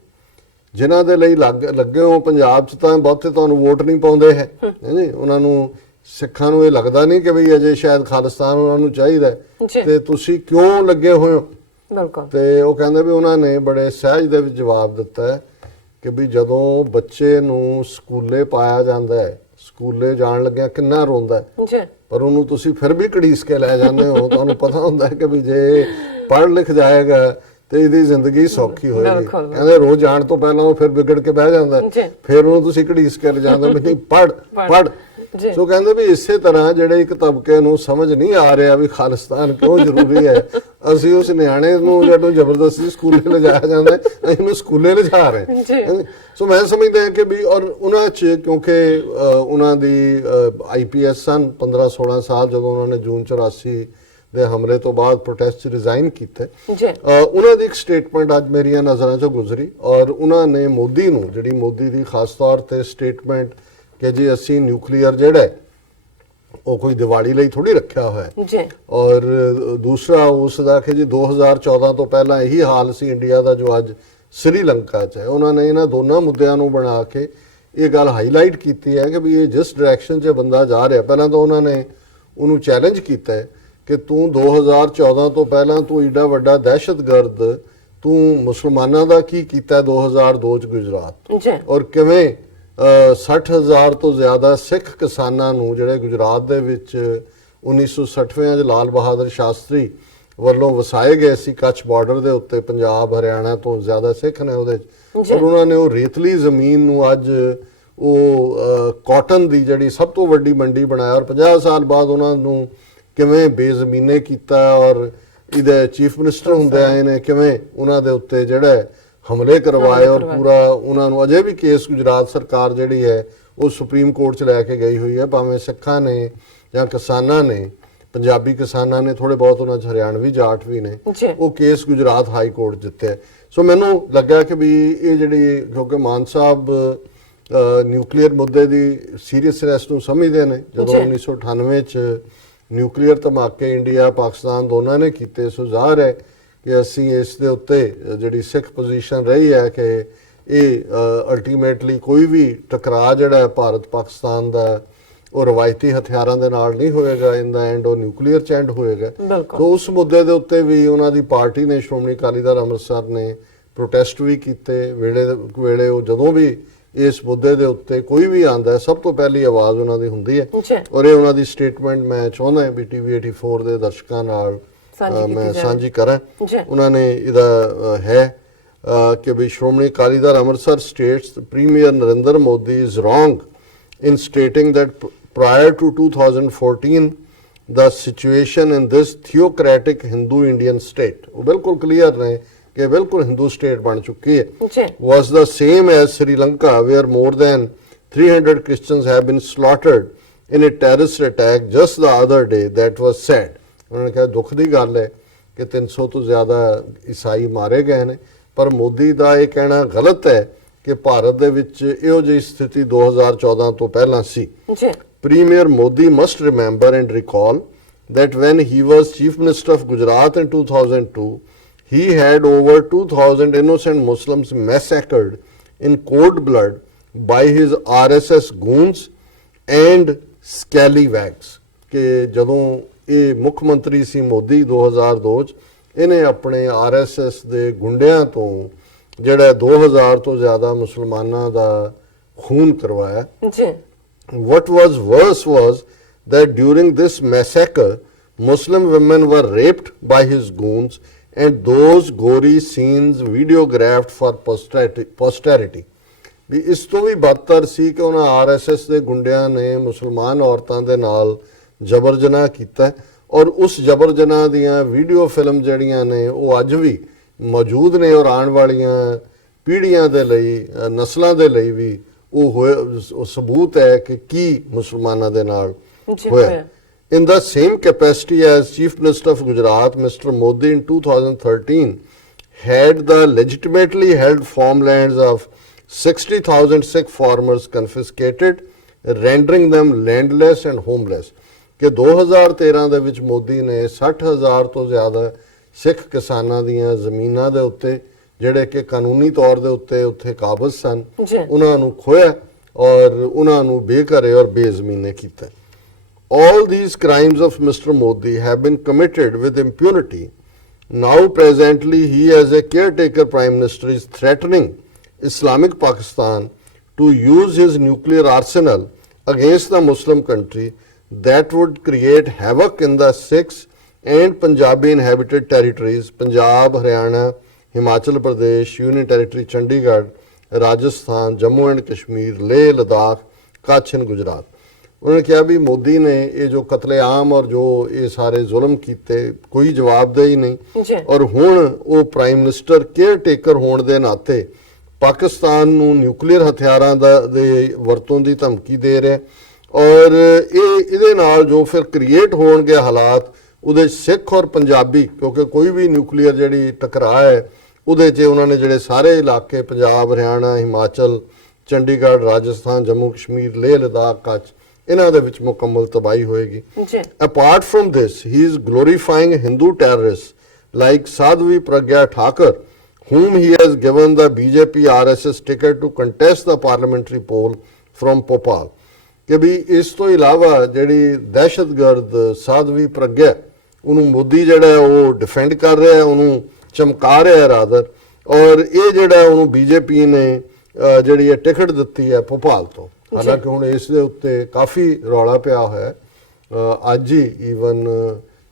ਜਿਨ੍ਹਾਂ ਦੇ ਲਈ ਲੱਗੇ ਹੋ ਪੰਜਾਬ 'ਚ ਤਾਂ ਬਹੁਤੇ ਤੁਹਾਨੂੰ ਵੋਟ ਨਹੀਂ ਪਾਉਂਦੇ ਹੈ ਜੀ, ਉਹਨਾਂ ਨੂੰ ਸਿੱਖਾਂ ਨੂੰ ਇਹ ਲੱਗਦਾ ਨਹੀਂ ਕਿ ਵੀ ਅਜੇ ਸ਼ਾਇਦ ਖਾਲਿਸਤਾਨ ਉਹਨਾਂ ਨੂੰ ਚਾਹੀਦਾ ਤੇ ਤੁਸੀਂ ਕਿਉਂ ਲੱਗੇ ਹੋਏ ਹੋ। ਬਿਲਕੁਲ। ਤੇ ਉਹ ਕਹਿੰਦੇ ਵੀ ਉਹਨਾਂ ਨੇ ਬੜੇ ਸਹਿਜ ਦੇ ਵਿੱਚ ਜਵਾਬ ਦਿੱਤਾ ਹੈ ਕਿ ਵੀ ਜਦੋਂ ਬੱਚੇ ਨੂੰ ਸਕੂਲੇ ਪਾਇਆ ਜਾਂਦਾ ਹੈ, ਸਕੂਲੇ ਜਾਣ ਲੱਗਿਆ ਕਿੰਨਾ ਰੋਂਦਾ ਹੈ ਜੀ, ਪਰ ਉਹਨੂੰ ਤੁਸੀਂ ਫਿਰ ਵੀ ਘੜੀਸ ਕੇ ਲੈ ਜਾਂਦੇ ਹੋ, ਤੁਹਾਨੂੰ ਪਤਾ ਹੁੰਦਾ ਹੈ ਕਿ ਵੀ ਜੇ ਪੜ੍ਹ ਲਿਖ ਜਾਏਗਾ ਤੇ ਇਹਦੀ ਜ਼ਿੰਦਗੀ ਸੌਖੀ ਹੋਏਗੀ। ਕਹਿੰਦੇ ਰੋਜ਼ ਜਾਣ ਤੋਂ ਪਹਿਲਾਂ ਉਹ ਫਿਰ ਵਿਗੜ ਕੇ ਬਹਿ ਜਾਂਦਾ, ਫਿਰ ਉਹਨੂੰ ਤੁਸੀਂ ਘੜੀਸ ਕੇ ਲੈ ਜਾਂਦੇ ਵੀ ਨਹੀਂ ਪੜ੍ਹ। ਸੋ ਕਹਿੰਦੇ ਵੀ ਇਸੇ ਤਰ੍ਹਾਂ ਜਿਹੜੇ ਇੱਕ ਤਬਕੇ ਨੂੰ ਸਮਝ ਨਹੀਂ ਆ ਰਿਹਾ ਵੀ ਖਾਲਿਸਤਾਨ ਕਿਉਂ ਜ਼ਰੂਰੀ ਹੈ, ਅਸੀਂ ਉਸ ਨਿਆਣੇ ਨੂੰ ਜਦੋਂ ਜ਼ਬਰਦਸਤੀ ਸਕੂਲੇ ਲਿਜਾਇਆ ਜਾਂਦਾ ਅਸੀਂ ਉਹਨੂੰ ਸਕੂਲੇ ਲਿਜਾ ਰਹੇ। ਸੋ ਮੈਂ ਸਮਝਦਾ ਹਾਂ ਕਿ ਵੀ ਔਰ ਉਹਨਾਂ 'ਚ ਕਿਉਂਕਿ ਉਹਨਾਂ ਦੀ IPS ਸਨ 15-16 ਸਾਲ, ਜਦੋਂ ਉਹਨਾਂ ਨੇ ਜੂਨ 84 ਦੇ ਹਮਲੇ ਤੋਂ ਬਾਅਦ ਪ੍ਰੋਟੈਸਟ 'ਚ ਰਿਜ਼ਾਈਨ ਕੀਤਾ, ਉਹਨਾਂ ਦੀ ਇੱਕ ਸਟੇਟਮੈਂਟ ਅੱਜ ਮੇਰੀਆਂ ਨਜ਼ਰਾਂ 'ਚੋਂ ਗੁਜ਼ਰੀ ਔਰ ਉਹਨਾਂ ਨੇ ਮੋਦੀ ਨੂੰ, ਜਿਹੜੀ ਮੋਦੀ ਦੀ ਖਾਸ ਤੌਰ ਤੇ ਸਟੇਟਮੈਂਟ ਕਿ ਜੀ ਅਸੀਂ ਨਿਊਕਲੀਅਰ ਜਿਹੜਾ ਉਹ ਕੋਈ ਦੀਵਾਲੀ ਲਈ ਥੋੜੀ ਰੱਖਿਆ ਹੋਇਆ ਜੀ, ਔਰ ਦੂਸਰਾ ਉਸ ਦਾ ਕਿ ਜੀ 2014 ਤੋਂ ਪਹਿਲਾਂ ਇਹੀ ਹਾਲ ਸੀ ਇੰਡੀਆ ਦਾ ਜੋ ਅੱਜ ਸ੍ਰੀਲੰਕਾ 'ਚ ਹੈ। ਉਹਨਾਂ ਨੇ ਇਹਨਾਂ ਦੋਨਾਂ ਮੁੱਦਿਆਂ ਨੂੰ ਬਣਾ ਕੇ ਇਹ ਗੱਲ ਹਾਈਲਾਈਟ ਕੀਤੀ ਹੈ ਕਿ ਵੀ ਇਹ ਜਿਸ ਡਾਇਰੈਕਸ਼ਨ 'ਚ ਬੰਦਾ ਜਾ ਰਿਹਾ, ਪਹਿਲਾਂ ਤਾਂ ਉਹਨਾਂ ਨੇ ਉਹਨੂੰ ਚੈਲੰਜ ਕੀਤਾ ਹੈ ਕਿ ਤੂੰ 2014 ਤੋਂ ਪਹਿਲਾਂ ਤੂੰ ਏਡਾ ਵੱਡਾ ਦਹਿਸ਼ਤਗਰਦ, ਤੂੰ ਮੁਸਲਮਾਨਾਂ ਦਾ ਕੀ ਕੀਤਾ 2002 'ਚ ਗੁਜਰਾਤ, ਔਰ ਕਿਵੇਂ 60,000 ਤੋਂ ਜ਼ਿਆਦਾ ਸਿੱਖ ਕਿਸਾਨਾਂ ਨੂੰ ਜਿਹੜੇ ਗੁਜਰਾਤ ਦੇ ਵਿੱਚ 1960ਵਿਆਂ 'ਚ ਲਾਲ ਬਹਾਦਰ ਸ਼ਾਸਤਰੀ ਵੱਲੋਂ ਵਸਾਏ ਗਏ ਸੀ ਕੱਛ ਬਾਰਡਰ ਦੇ ਉੱਤੇ, ਪੰਜਾਬ ਹਰਿਆਣਾ ਤੋਂ ਜ਼ਿਆਦਾ ਸਿੱਖ ਨੇ ਉਹਦੇ 'ਚ, ਔਰ ਉਹਨਾਂ ਨੇ ਉਹ ਰੇਤਲੀ ਜ਼ਮੀਨ ਨੂੰ ਅੱਜ ਉਹ ਕਾਟਨ ਦੀ ਜਿਹੜੀ ਸਭ ਤੋਂ ਵੱਡੀ ਮੰਡੀ ਬਣਾਇਆ ਔਰ 50 ਸਾਲ ਬਾਅਦ ਉਹਨਾਂ ਨੂੰ ਕਿਵੇਂ ਬੇਜ਼ਮੀਨੇ ਕੀਤਾ ਔਰ ਇਹਦੇ ਚੀਫ ਮਿਨਿਸਟਰ ਹੁੰਦੇ ਆਏ ਨੇ ਕਿਵੇਂ ਉਹਨਾਂ ਦੇ ਉੱਤੇ ਜਿਹੜਾ ਹਮਲੇ ਕਰਵਾਏ ਔਰ ਪੂਰਾ ਉਹਨਾਂ ਨੂੰ ਅਜੇ ਵੀ ਕੇਸ ਗੁਜਰਾਤ ਸਰਕਾਰ ਜਿਹੜੀ ਹੈ ਉਹ ਸੁਪਰੀਮ ਕੋਰਟ 'ਚ ਲੈ ਕੇ ਗਈ ਹੋਈ ਹੈ, ਭਾਵੇਂ ਸਿੱਖਾਂ ਨੇ ਜਾਂ ਕਿਸਾਨਾਂ ਨੇ, ਪੰਜਾਬੀ ਕਿਸਾਨਾਂ ਨੇ, ਥੋੜੇ ਬਹੁਤ ਉਹਨਾਂ 'ਚ ਹਰਿਆਣਵੀ ਜਾਟ ਵੀ ਨੇ, ਉਹ ਕੇਸ ਗੁਜਰਾਤ ਹਾਈ ਕੋਰਟ ਜਿੱਤਿਆ। ਸੋ ਮੈਨੂੰ ਲੱਗਾ ਕਿ ਵੀ ਇਹ ਜਿਹੜੀ, ਕਿਉਂਕਿ ਮਾਨ ਸਾਹਿਬ ਨਿਊਕਲੀਅਰ ਮੁੱਦੇ ਦੀ ਸੀਰੀਅਸਨੈਸ ਨੂੰ ਸਮਝਦੇ ਨੇ, ਜਦੋਂ 1998 'ਚ ਨਿਊਕਲੀਅਰ ਧਮਾਕੇ ਇੰਡੀਆ ਪਾਕਿਸਤਾਨ ਦੋਨਾਂ ਨੇ ਕੀਤੇ, ਸੋ ਜ਼ਾਹਰ ਹੈ ਕਿ ਅਸੀਂ ਇਸ ਦੇ ਉੱਤੇ ਜਿਹੜੀ ਸਿੱਖ ਪੋਜੀਸ਼ਨ ਰਹੀ ਹੈ ਕਿ ਇਹ ਅਲਟੀਮੇਟਲੀ ਕੋਈ ਵੀ ਟਕਰਾਅ ਜਿਹੜਾ ਭਾਰਤ ਪਾਕਿਸਤਾਨ ਦਾ ਉਹ ਰਵਾਇਤੀ ਹਥਿਆਰਾਂ ਦੇ ਨਾਲ ਨਹੀਂ ਹੋਏਗਾ, ਇਨ ਦਾ ਐਂਡ ਉਹ ਨਿਊਕਲੀਅਰ 'ਚ ਐਂਡ ਹੋਏਗਾ। ਸੋ ਉਸ ਮੁੱਦੇ ਦੇ ਉੱਤੇ ਵੀ ਉਹਨਾਂ ਦੀ ਪਾਰਟੀ ਨੇ, ਸ਼੍ਰੋਮਣੀ ਅਕਾਲੀ ਦਲ ਅੰਮ੍ਰਿਤਸਰ ਨੇ ਪ੍ਰੋਟੈਸਟ ਵੀ ਕੀਤੇ। ਵੇਲੇ ਉਹ ਜਦੋਂ ਵੀ ਇਸ ਮੁੱਦੇ ਦੇ ਉੱਤੇ ਕੋਈ ਵੀ ਆਂਦਾ ਹੈ, ਸਭ ਤੋਂ ਪਹਿਲੀ ਆਵਾਜ਼ ਉਹਨਾਂ ਦੀ ਹੁੰਦੀ ਹੈ ਔਰ ਇਹ ਉਹਨਾਂ ਦੀ ਸਟੇਟਮੈਂਟ ਮੈਂ ਚਾਹੁੰਦਾ ਹਾਂ ਵੀ TV 84 ਦੇ ਦਰਸ਼ਕਾਂ ਨਾਲ ਮੈਂ ਸਾਂਝੀ ਕਰਾਂ। ਉਹਨਾਂ ਨੇ ਇਹਦਾ ਹੈ ਕਿ ਵੀ Shiromani Akali Dal Amritsar states premier Narendra Modi is wrong in stating that prior to 2014 the situation in this theocratic Hindu-Indian state, वो बिल्कुल क्लियर रहे कि बिल्कुल हिंदू स्टेट बन चुकी है, was the same as Sri Lanka where more than 300 Christians have been slaughtered in a terrorist attack just the other day. That was sad. उन्होंने कहा दुख दी गल है कि 300 तो ज़्यादा ईसाई मारे गए हैं, पर मोदी का ये कहना गलत है कि भारत ਦੇ ਵਿੱਚ ਇਹੋ ਜਿਹੀ ਸਥਿਤੀ 2014 ਤੋਂ ਪਹਿਲਾਂ ਸੀ। Premier Modi must remember and recall that when he was Chief Minister of Gujarat in 2002, he had over 2,000 innocent Muslims massacred in cold blood by his RSS goons and scallywags। ਕਿ ਜਦੋਂ ਇਹ ਮੁੱਖ ਮੰਤਰੀ ਸੀ ਮੋਦੀ 2002 ਚ, ਇਹਨੇ ਆਪਣੇ RSS ਦੇ ਗੁੰਡਿਆਂ ਤੋਂ ਜਿਹੜਾ 2000 ਤੋਂ ਜ਼ਿਆਦਾ ਮੁਸਲਮਾਨਾਂ ਦਾ ਖੂਨ ਕਰਵਾਇਆ। What was worse was that during this massacre, Muslim women were raped by his goons and those gory scenes videographed for posterity। ਵੀ ਇਸ ਤੋਂ ਵੀ ਬਦਤਰ ਸੀ ਕਿ ਉਹਨਾਂ RSS ਦੇ ਗੁੰਡਿਆਂ ਨੇ ਮੁਸਲਮਾਨ ਔਰਤਾਂ ਦੇ ਨਾਲ ਜਬਰ ਜਨਾਹ ਕੀਤਾ ਔਰ ਉਸ ਜਬਰ ਜਨਾਹ ਦੀਆਂ ਵੀਡੀਓ ਫਿਲਮ ਜਿਹੜੀਆਂ ਨੇ ਉਹ ਅੱਜ ਵੀ ਮੌਜੂਦ ਨੇ ਔਰ ਆਉਣ ਵਾਲੀਆਂ ਪੀੜ੍ਹੀਆਂ ਦੇ ਲਈ, ਨਸਲਾਂ ਦੇ ਲਈ ਵੀ ਉਹ ਸਬੂਤ ਹੈ ਕਿ ਕੀ ਮੁਸਲਮਾਨਾਂ ਦੇ ਨਾਲ ਹੋਇਆ। In the same capacity as Chief Minister of Gujarat, Mr. Modi in 2013 had the legitimately held farmlands of 60,000 Sikh farmers confiscated, rendering them landless and homeless। ਕਿ 2013 ਦੇ ਵਿੱਚ ਮੋਦੀ ਨੇ 60,000 ਤੋਂ ਜ਼ਿਆਦਾ ਸਿੱਖ ਕਿਸਾਨਾਂ ਦੀਆਂ ਜ਼ਮੀਨਾਂ ਦੇ ਉੱਤੇ ਜਿਹੜੇ ਕਿ ਕਾਨੂੰਨੀ ਤੌਰ ਦੇ ਉੱਤੇ ਉੱਥੇ ਕਾਬਜ਼ ਸਨ ਉਹਨਾਂ ਨੂੰ ਖੋਇਆ ਔਰ ਉਹਨਾਂ ਨੂੰ ਬੇਘਰੇ ਔਰ ਬੇਜ਼ਮੀਨੇ ਕੀਤਾ। All these crimes of Mr. Modi have been committed with impunity. Now presently he as a caretaker prime minister is threatening Islamic Pakistan to use his nuclear arsenal against the Muslim country that would create havoc in the Sikhs and Punjabi inhabited territories, Punjab, Haryana, Himachal Pradesh, Union Territory, Chandigarh, Rajasthan, Jammu and Kashmir, Leh, Ladakh, Kutch and Gujarat। उन्होंने कहा भी मोदी ने ये जो कतलेआम और जो ये सारे जुल्म किए कोई जवाबदेही नहीं और हुण वो प्राइम मिनिस्टर केयर टेकर होने के नाते पाकिस्तान नूं न्यूक्लीयर हथियारां दे वरतों की धमकी दे रहा और ये नाल जो फिर क्रिएट होणगे हालात उहदे सिख और पंजाबी क्योंकि कोई भी न्यूक्लीयर जिहड़ी टकरा है उहदे च उन्होंने जिहड़े सारे इलाके पंजाब हरियाणा हिमाचल चंडीगढ़ राजस्थान जम्मू कश्मीर लेह लद्दाख कच्छ इन्हां दे विच मुकम्मल तबाही होएगी। Apart from this, he is glorifying Hindu terrorists like Sadhvi Pragya Thakur, whom he has given the BJP RSS ticket to contest the parliamentary poll from Bhopal। कि भी इस तो इलावा ਜਿਹੜੀ ਦਹਿਸ਼ਤਗਰਦ ਸਾਧਵੀ ਪ੍ਰਗਿਆ ਉਹਨੂੰ ਮੋਦੀ ਜਿਹੜਾ ਉਹ ਡਿਫੈਂਡ ਕਰ ਰਿਹਾ ਹੈ ਉਹਨੂੰ ਚਮਕਾ ਰਿਹਾ ਹੈ ਰਾਦਰ ਔਰ ਇਹ ਜਿਹੜਾ ਉਹਨੂੰ ਬੀਜੇਪੀ ਨੇ ਜਿਹੜੀ ਇਹ ਟਿਕਟ ਦਿੱਤੀ ਹੈ ਭੋਪਾਲ ਤੋਂ। ਹਾਲਾਂਕਿ ਹੁਣ ਇਸ ਦੇ ਉੱਤੇ ਕਾਫੀ ਰੌਲਾ ਪਿਆ ਹੋਇਆ ਹੈ। ਅੱਜ ਹੀ ਈਵਨ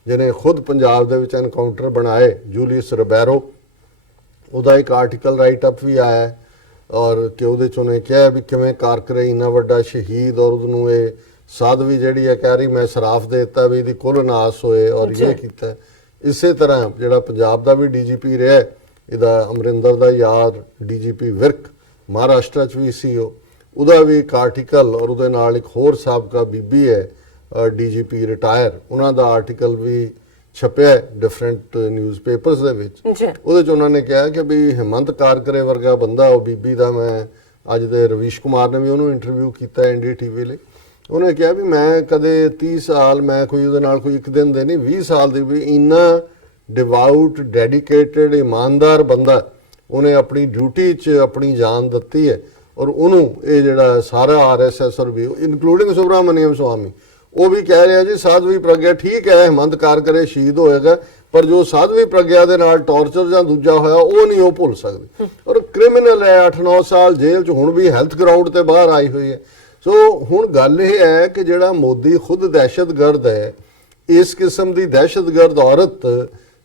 ਜਿਹਨੇ ਖੁਦ ਪੰਜਾਬ ਦੇ ਵਿੱਚ ਐਨਕਾਊਂਟਰ ਬਣਾਏ ਜੂਲੀਅਸ ਰਿਬੈਰੋ ਉਹਦਾ ਇੱਕ ਆਰਟੀਕਲ ਰਾਈਟ ਅਪ ਵੀ ਆਇਆ ਹੈ ਔਰ ਕਿ ਉਹਦੇ 'ਚ ਉਹਨੇ ਕਿਹਾ ਵੀ ਕਿਵੇਂ ਕਾਰਕਰੇ ਇੰਨਾ ਵੱਡਾ ਸ਼ਹੀਦ ਔਰ ਉਹਨੂੰ ਇਹ ਸਾਧਵੀ ਜਿਹੜੀ ਹੈ ਕਹਿ ਰਹੀ ਮੈਂ ਸਰਾਫ ਦੇ ਦਿੱਤਾ ਵੀ ਇਹਦੀ ਕੁੱਲ ਨਾਸ ਹੋਏ ਔਰ ਇਹ ਕੀਤਾ। ਇਸੇ ਤਰ੍ਹਾਂ ਜਿਹੜਾ ਪੰਜਾਬ ਦਾ ਵੀ ਡੀਜੀਪੀ ਰਿਹਾ ਇਹਦਾ ਅਮਰਿੰਦਰ ਦਾ ਯਾਰ ਡੀਜੀਪੀ ਵਿਰਕ ਮਹਾਰਾਸ਼ਟਰ 'ਚ ਵੀ ਸੀ ਉਹਦਾ ਵੀ ਇੱਕ ਆਰਟੀਕਲ ਔਰ ਉਹਦੇ ਨਾਲ ਇੱਕ ਹੋਰ ਸਾਬਕਾ ਬੀਬੀ ਹੈ ਡੀਜੀਪੀ ਰਿਟਾਇਰ ਉਹਨਾਂ ਦਾ ਆਰਟੀਕਲ ਵੀ ਛਪਿਆ ਡਿਫਰੈਂਟ ਨਿਊਜ਼ਪੇਪਰਸ ਦੇ ਵਿੱਚ। ਉਹਦੇ 'ਚ ਉਹਨਾਂ ਨੇ ਕਿਹਾ ਕਿ ਵੀ ਹਿਮੰਤ ਕਾਰਕਰੇ ਵਰਗਾ ਬੰਦਾ ਉਹ ਬੀਬੀ ਦਾ ਮੈਂ ਅੱਜ ਦੇ ਰਵੀਸ਼ ਕੁਮਾਰ ਨੇ ਵੀ ਉਹਨੂੰ ਇੰਟਰਵਿਊ ਕੀਤਾ NDTV ਲਈ। ਉਹਨੇ ਕਿਹਾ ਵੀ ਮੈਂ ਕਦੇ 30 ਸਾਲ ਮੈਂ ਕੋਈ ਉਹਦੇ ਨਾਲ ਕੋਈ ਇੱਕ ਦਿਨ ਦੇ ਨਹੀਂ 20 ਸਾਲ ਦੀ ਵੀ ਇੰਨਾ ਡਿਵਾਊਟ ਡੈਡੀਕੇਟਡ ਇਮਾਨਦਾਰ ਬੰਦਾ ਉਹਨੇ ਆਪਣੀ ਡਿਊਟੀ 'ਚ ਆਪਣੀ ਜਾਨ ਦਿੱਤੀ ਹੈ ਔਰ ਉਹਨੂੰ ਇਹ ਜਿਹੜਾ ਸਾਰਾ RSS ਔਰ ਵੀ ਇਨਕਲੂਡਿੰਗ ਸੁਬਰਾਮਨੀਅਮ ਸਵਾਮੀ ਉਹ ਵੀ ਕਹਿ ਰਿਹਾ ਜੀ ਸਾਧਵੀ ਪ੍ਰਗਿਆ ਠੀਕ ਹੈ ਹਿਮੰਤ ਕਾਰਕਰੇ ਸ਼ਹੀਦ ਹੋਏਗਾ ਪਰ ਜੋ ਸਾਧਵੀ ਪ੍ਰਗਿਆ ਦੇ ਨਾਲ ਟੌਰਚਰ ਜਾਂ ਦੂਜਾ ਹੋਇਆ ਉਹ ਨਹੀਂ ਉਹ ਭੁੱਲ ਸਕਦੇ ਔਰ ਕ੍ਰਿਮੀਨਲ ਹੈ 8-9 ਸਾਲ ਜੇਲ੍ਹ 'ਚ ਹੁਣ ਵੀ ਹੈਲਥ ਗਰਾਊਂਡ ਤੇ ਬਾਹਰ ਆਈ ਹੋਈ ਹੈ। ਸੋ ਹੁਣ ਗੱਲ ਇਹ ਹੈ ਕਿ ਜਿਹੜਾ ਮੋਦੀ ਖੁਦ ਦਹਿਸ਼ਤਗਰਦ ਹੈ ਇਸ ਕਿਸਮ ਦੀ ਦਹਿਸ਼ਤਗਰਦ ਔਰਤ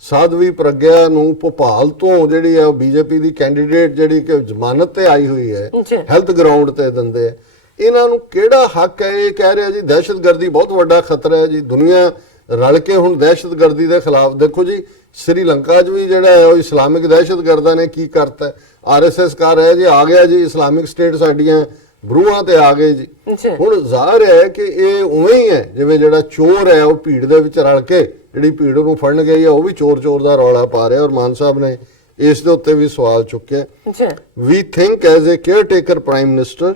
ਸਾਧਵੀ ਪ੍ਰਗਿਆ ਨੂੰ ਭੋਪਾਲ ਤੋਂ ਜਿਹੜੀ ਹੈ ਬੀਜੇਪੀ ਦੀ ਕੈਂਡੀਡੇਟ ਜਿਹੜੀ ਕਿ ਜ਼ਮਾਨਤ ਤੇ ਆਈ ਹੋਈ ਹੈ ਹੈਲਥ ਗਰਾਊਂਡ ਤੇ ਦਿੰਦੇ ਆ ਇਹਨਾਂ ਨੂੰ ਕਿਹੜਾ ਹੱਕ ਹੈ ਇਹ ਕਹਿ ਰਿਹਾ ਜੀ ਦਹਿਸ਼ਤਗਰਦੀ ਬਹੁਤ ਵੱਡਾ ਖਤਰਾ ਹੈ ਜੀ ਦੁਨੀਆ ਰਲ ਕੇ ਹੁਣ ਦਹਿਸ਼ਤਗਰਦੀ ਦੇ ਖਿਲਾਫ ਦੇਖੋ ਜੀ ਸ੍ਰੀਲੰਕਾ 'ਚ ਵੀ ਜਿਹੜਾ ਹੈ ਉਹ ਇਸਲਾਮਿਕ ਦਹਿਸ਼ਤਗਰਦਾਂ ਨੇ ਕੀ ਕਰਤਾ RSS ਕਰ ਰਿਹਾ ਜੀ ਆ ਗਿਆ ਜੀ ਇਸਲਾਮਿਕ ਸਟੇਟ ਸਾਡੀਆਂ ਬਰੂਹਾਂ ਤੇ ਆ ਗਏ ਜੀ। ਹੁਣ ਜ਼ਾਹਰ ਹੈ ਕਿ ਇਹ ਉਵੇਂ ਹੀ ਹੈ ਜਿਵੇਂ ਜਿਹੜਾ ਚੋਰ ਹੈ ਉਹ ਭੀੜ ਦੇ ਵਿੱਚ ਰਲ ਕੇ ਜਿਹੜੀ ਭੀੜ ਨੂੰ ਫੜਨ ਗਈ ਹੈ ਉਹ ਵੀ ਚੋਰ ਦਾ ਰੌਲਾ ਪਾ ਰਿਹਾ ਔਰ ਮਾਨ ਸਾਹਿਬ ਨੇ ਇਸ ਦੇ ਉੱਤੇ ਵੀ ਸਵਾਲ ਚੁੱਕਿਆ। We think as a caretaker prime minister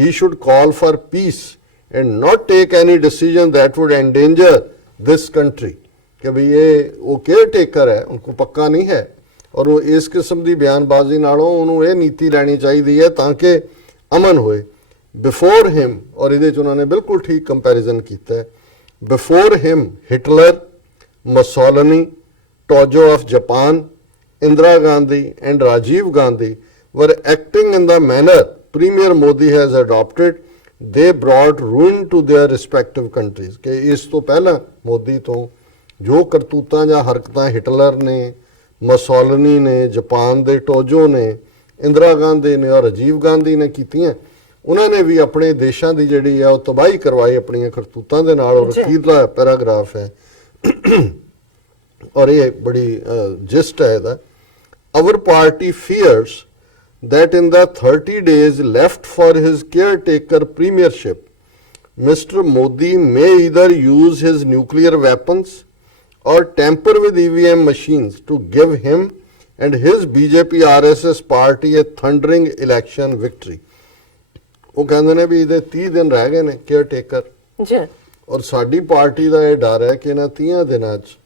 he should call for peace and not take any decision that would endanger this country। कि भाई ये वो केयर टेकर है उनको पक्का नहीं है और वो इस किस्म की बयानबाजी नालों उन्होंने ये नीति लेनी चाहिए ताकि अमन होए। बिफोर हिम और ये उन्होंने बिल्कुल ठीक कंपैरिजन किया है before him Hitler Mussolini Tojo of Japan Indira Gandhi and Rajiv Gandhi were acting in the manner Premier Modi has adopted। They brought ruin to their respective countries। कि इस तो पहला मोदी तो जो करतूतां ਜਾਂ ਹਰਕਤਾਂ ਹਿਟਲਰ ਨੇ ਮਸੋਲਿਨੀ ਨੇ ਜਾਪਾਨ ਦੇ ਟੋਜੋ ਨੇ ਇੰਦਰਾ ਗਾਂਧੀ ਨੇ ਔਰ ਰਾਜੀਵ ਗਾਂਧੀ ਨੇ ਕੀਤੀਆਂ ਉਹਨਾਂ ਨੇ ਵੀ ਆਪਣੇ ਦੇਸ਼ਾਂ ਦੀ ਜਿਹੜੀ ਆ ਉਹ ਤਬਾਹੀ ਕਰਵਾਈ ਆਪਣੀਆਂ ਕਰਤੂਤਾਂ ਦੇ ਨਾਲ। ਔਰ ਅਖੀਰਲਾ ਪੈਰਾਗ੍ਰਾਫ ਹੈ ਔਰ ਇਹ ਬੜੀ ਜਿਸਟ ਹੈ ਇਹਦਾ our party fears that in the 30 days left for his caretaker premiership, Mr. Modi may either use his nuclear weapons or tamper with EVM machines to give him and his BJP RSS party a thundering election victory। ਉਹ ਕਹਿੰਦੇ ਨੇ ਵੀ ਇਹਦੇ 30 ਦਿਨ ਰਹਿ ਗਏ ਨੇ ਕੇਅਰ ਟੇਕਰ, ਜੀ, ਔਰ ਸਾਡੀ ਪਾਰਟੀ ਦਾ ਇਹ ਡਰ ਹੈ ਕਿ ਇਹਨਾਂ 30 ਦਿਨਾਂ 'ਚ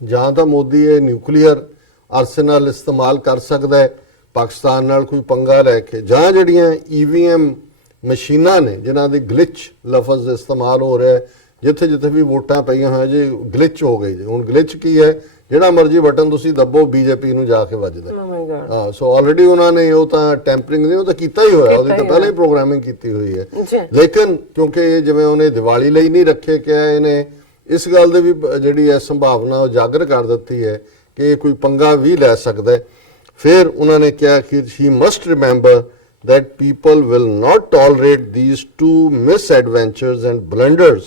ਜਾਂ ਤਾਂ ਮੋਦੀ ਇਹ ਨਿਊਕਲੀਅਰ ਆਰਸੈਨਲ ਇਸਤੇਮਾਲ ਕਰ ਸਕਦਾ ਹੈ ਪਾਕਿਸਤਾਨ ਨਾਲ ਕੋਈ ਪੰਗਾ ਲੈ ਕੇ, ਜਾਂ ਜਿਹੜੀਆਂ EVM ਮਸ਼ੀਨਾਂ ਨੇ ਜਿਨ੍ਹਾਂ ਦੀ ਗਲਿਚ ਲਫ਼ਜ਼ ਦਾ ਇਸਤੇਮਾਲ ਹੋ ਰਿਹਾ ਹੈ, ਜਿੱਥੇ ਜਿੱਥੇ ਵੀ ਵੋਟਾਂ ਪਈਆਂ ਹੋਈਆਂ ਜੀ ਗਲਿਚ ਹੋ ਗਈ ਜੀ। ਹੁਣ ਗਲਿਚ ਕੀ ਹੈ, ਜਿਹੜਾ ਮਰਜ਼ੀ ਬਟਨ ਤੁਸੀਂ ਦੱਬੋ BJP ਨੂੰ ਜਾ ਕੇ ਵੱਜਦਾ। ਓ ਮਾਈ ਗॉड। ਹਾਂ, ਸੋ ਆਲਰੇਡੀ ਉਹਨਾਂ ਨੇ ਉਹ ਤਾਂ ਟੈਂਪਰਿੰਗ ਨਹੀਂ, ਉਹ ਤਾਂ ਕੀਤਾ ਹੀ ਹੋਇਆ, ਉਹਦੀ ਤਾਂ ਪਹਿਲਾਂ ਹੀ ਪ੍ਰੋਗਰਾਮਿੰਗ ਕੀਤੀ ਹੋਈ ਹੈ। ਜੀ। ਲੇਕਿਨ ਕਿਉਂਕਿ ਇਹ ਜਿਵੇਂ ਉਹਨੇ ਦੀਵਾਲੀ ਲਈ ਨਹੀਂ ਰੱਖੇ ਕਿ ਇਹਨੇ ਇਸ ਗੱਲ ਦੀ ਵੀ ਜਿਹੜੀ ਹੈ ਸੰਭਾਵਨਾ ਉਜਾਗਰ ਕਰ ਦਿੱਤੀ ਹੈ ਕਿ ਇਹ ਕੋਈ ਪੰਗਾ ਵੀ ਲੈ ਸਕਦਾ ਹੈ। ਫਿਰ ਉਹਨਾਂ ਨੇ ਕਿਹਾ ਕਿ he must remember that people will not tolerate these two misadventures and blunders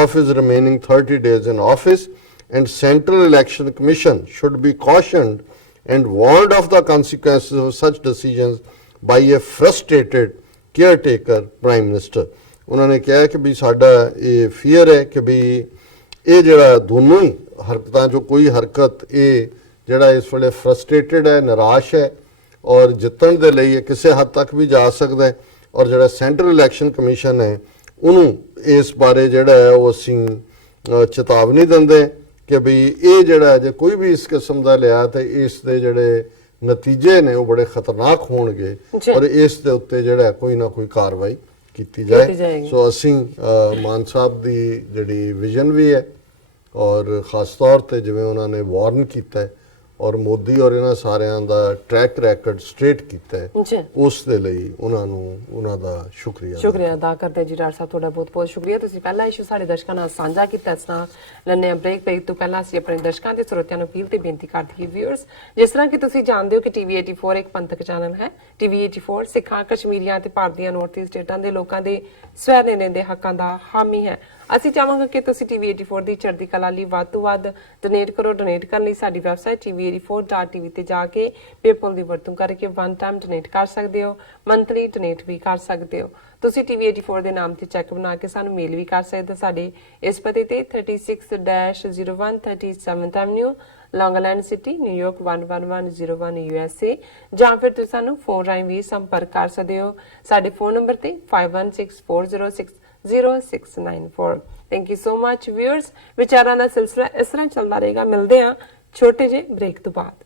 of his remaining 30 days in office, and Central Election Commission should be cautioned and warned of the consequences of such decisions by a frustrated caretaker Prime Minister। ਉਹਨਾਂ ਨੇ ਕਿਹਾ ਕਿ ਵੀ ਸਾਡਾ ਇਹ ਫੀਅਰ ਹੈ ਕਿ ਵੀ ਇਹ ਜਿਹੜਾ ਦੋਨੋਂ ਹੀ ਹਰਕਤਾਂ 'ਚੋਂ ਕੋਈ ਹਰਕਤ ਇਹ ਜਿਹੜਾ ਇਸ ਵੇਲੇ ਫਰਸਟ੍ਰੇਟਡ ਹੈ, ਨਿਰਾਸ਼ ਹੈ ਔਰ ਜਿੱਤਣ ਦੇ ਲਈ ਇਹ ਕਿਸੇ ਹੱਦ ਤੱਕ ਵੀ ਜਾ ਸਕਦਾ ਹੈ, ਔਰ ਜਿਹੜਾ ਸੈਂਟਰਲ ਇਲੈਕਸ਼ਨ ਕਮਿਸ਼ਨ ਹੈ ਉਹਨੂੰ ਇਸ ਬਾਰੇ ਜਿਹੜਾ ਹੈ ਉਹ ਅਸੀਂ ਚੇਤਾਵਨੀ ਦਿੰਦੇ ਕਿ ਵੀ ਇਹ ਜਿਹੜਾ ਜੇ ਕੋਈ ਵੀ ਇਸ ਕਿਸਮ ਦਾ ਲਿਆ ਤੇ ਇਸ ਦੇ ਜਿਹੜੇ ਨਤੀਜੇ ਨੇ ਉਹ ਬੜੇ ਖਤਰਨਾਕ ਹੋਣਗੇ, ਔਰ ਇਸ ਦੇ ਉੱਤੇ ਜਿਹੜਾ ਕੋਈ ਨਾ ਕੋਈ ਕਾਰਵਾਈ ਕੀਤੀ ਜਾਏ। ਸੋ ਅਸੀਂ ਮਾਨ ਸਾਹਿਬ ਦੀ ਜਿਹੜੀ ਵਿਜ਼ਨ ਵੀ ਹੈ ਔਰ ਖਾਸ ਤੌਰ ਤੇ ਜਿਵੇਂ ਉਹਨਾਂ ਨੇ ਵਾਰਨ ਕੀਤਾ ਹੈ ਔਰ ਮੋਦੀ ਔਰ ਇਹਨਾਂ ਸਾਰਿਆਂ ਦਾ ਟਰੈਕ ਰੈਕੋਰਡ ਸਟ੍ਰੇਟ ਕੀਤਾ ਹੈ, ਉਸ ਦੇ ਲਈ ਉਹਨਾਂ ਨੂੰ ਉਹਨਾਂ ਦਾ ਸ਼ੁਕਰੀਆ ਅਦਾ ਕਰਦੇ ਜੀ। ਡਾਕਟਰ ਸਾਹਿਬ ਤੁਹਾਡਾ ਬਹੁਤ ਬਹੁਤ ਸ਼ੁਕਰੀਆ। ਤੁਸੀਂ ਪਹਿਲਾ ਇਸ਼ੂ ਸਾਡੇ ਦਰਸ਼ਕਾਂ ਨਾਲ ਸਾਂਝਾ ਕੀਤਾ। ਇਸ ਨਾਲ ਲੈਣੇ ਬ੍ਰੇਕ ਤੋਂ ਪਹਿਲਾਂ ਅਸੀਂ ਆਪਣੇ ਦਰਸ਼ਕਾਂ ਤੇ ਸਰੋਤਿਆਂ ਨੂੰ ਅਪੀਲ ਤੇ ਬੇਨਤੀ ਕਰਦੇ ਹਾਂ ਵਿਊਅਰਸ, ਜਿਸ ਤਰ੍ਹਾਂ ਕਿ ਤੁਸੀਂ ਜਾਣਦੇ ਹੋ ਕਿ TV84 ਇੱਕ ਪੰਥਕ ਚੈਨਲ ਹੈ। TV84 ਸਿੱਖਾਂ, ਕਸ਼ਮੀਰੀਆਂ ਤੇ ਭਾਰਤੀਆਂ ਨਾਰਥ ਈਸਟ ਸਟੇਟਾਂ ਦੇ ਲੋਕਾਂ ਦੇ ਸਵੈ ਨਿਰਣੇ ਦੇ ਹੱਕਾਂ ਦਾ ਹਾਮੀ ਹੈ। ਅਸੀਂ ਚਾਹਾਂਗੇ ਕਿ ਤੁਸੀਂ TV84 ਦੀ ਚੜ੍ਹਦੀ ਕਲਾ ਲਈ ਵੱਧ ਤੋਂ ਵੱਧ ਡੋਨੇਟ ਕਰੋ। ਡੋਨੇਟ ਕਰਨ ਲਈ ਸਾਡੀ ਵੈਬਸਾਈਟ tv84.tv ਤੇ ਜਾ ਕੇ ਪੇਪਲ ਦੀ ਵਰਤੋਂ ਕਰਕੇ ਵਨ ਟਾਈਮ ਡੋਨੇਟ ਕਰ ਸਕਦੇ ਹੋ, ਮੰਥਲੀ ਡੋਨੇਟ ਵੀ ਕਰ ਸਕਦੇ ਹੋ। ਤੁਸੀਂ TV84 ਦੇ ਨਾਮ ਤੇ ਚੈੱਕ ਬਣਾ ਕੇ ਸਾਨੂੰ ਮੇਲ ਵੀ ਕਰ ਸਕਦੇ ਹੋ ਸਾਡੇ ਇਸ ਪਤੇ ਤੇ 36-01 37th ਐਵਨਿਊ, ਲੌਂਗ ਆਈਲੈਂਡ ਸਿਟੀ, ਨਿਊਯਾਰਕ 11101 USA, ਜਾਂ ਫਿਰ ਤੁਸੀਂ ਸਾਨੂੰ ਫੋਨ ਰਾਹੀਂ ਵੀ ਸੰਪਰਕ ਕਰ ਸਕਦੇ ਹੋ ਸਾਡੇ ਫੋਨ ਨੰਬਰ ਤੇ 5164060694। Thank you so much viewers. ਵਿਚਾਰਾਂ ਦਾ ਸਿਲਸਿਲਾ ਇਸ ਤਰ੍ਹਾਂ ਚੱਲਦਾ ਰਹੇਗਾ। ਮਿਲਦੇ ਹਾਂ ਛੋਟੇ ਜਿਹੇ ਬ੍ਰੇਕ ਤੋਂ ਬਾਅਦ।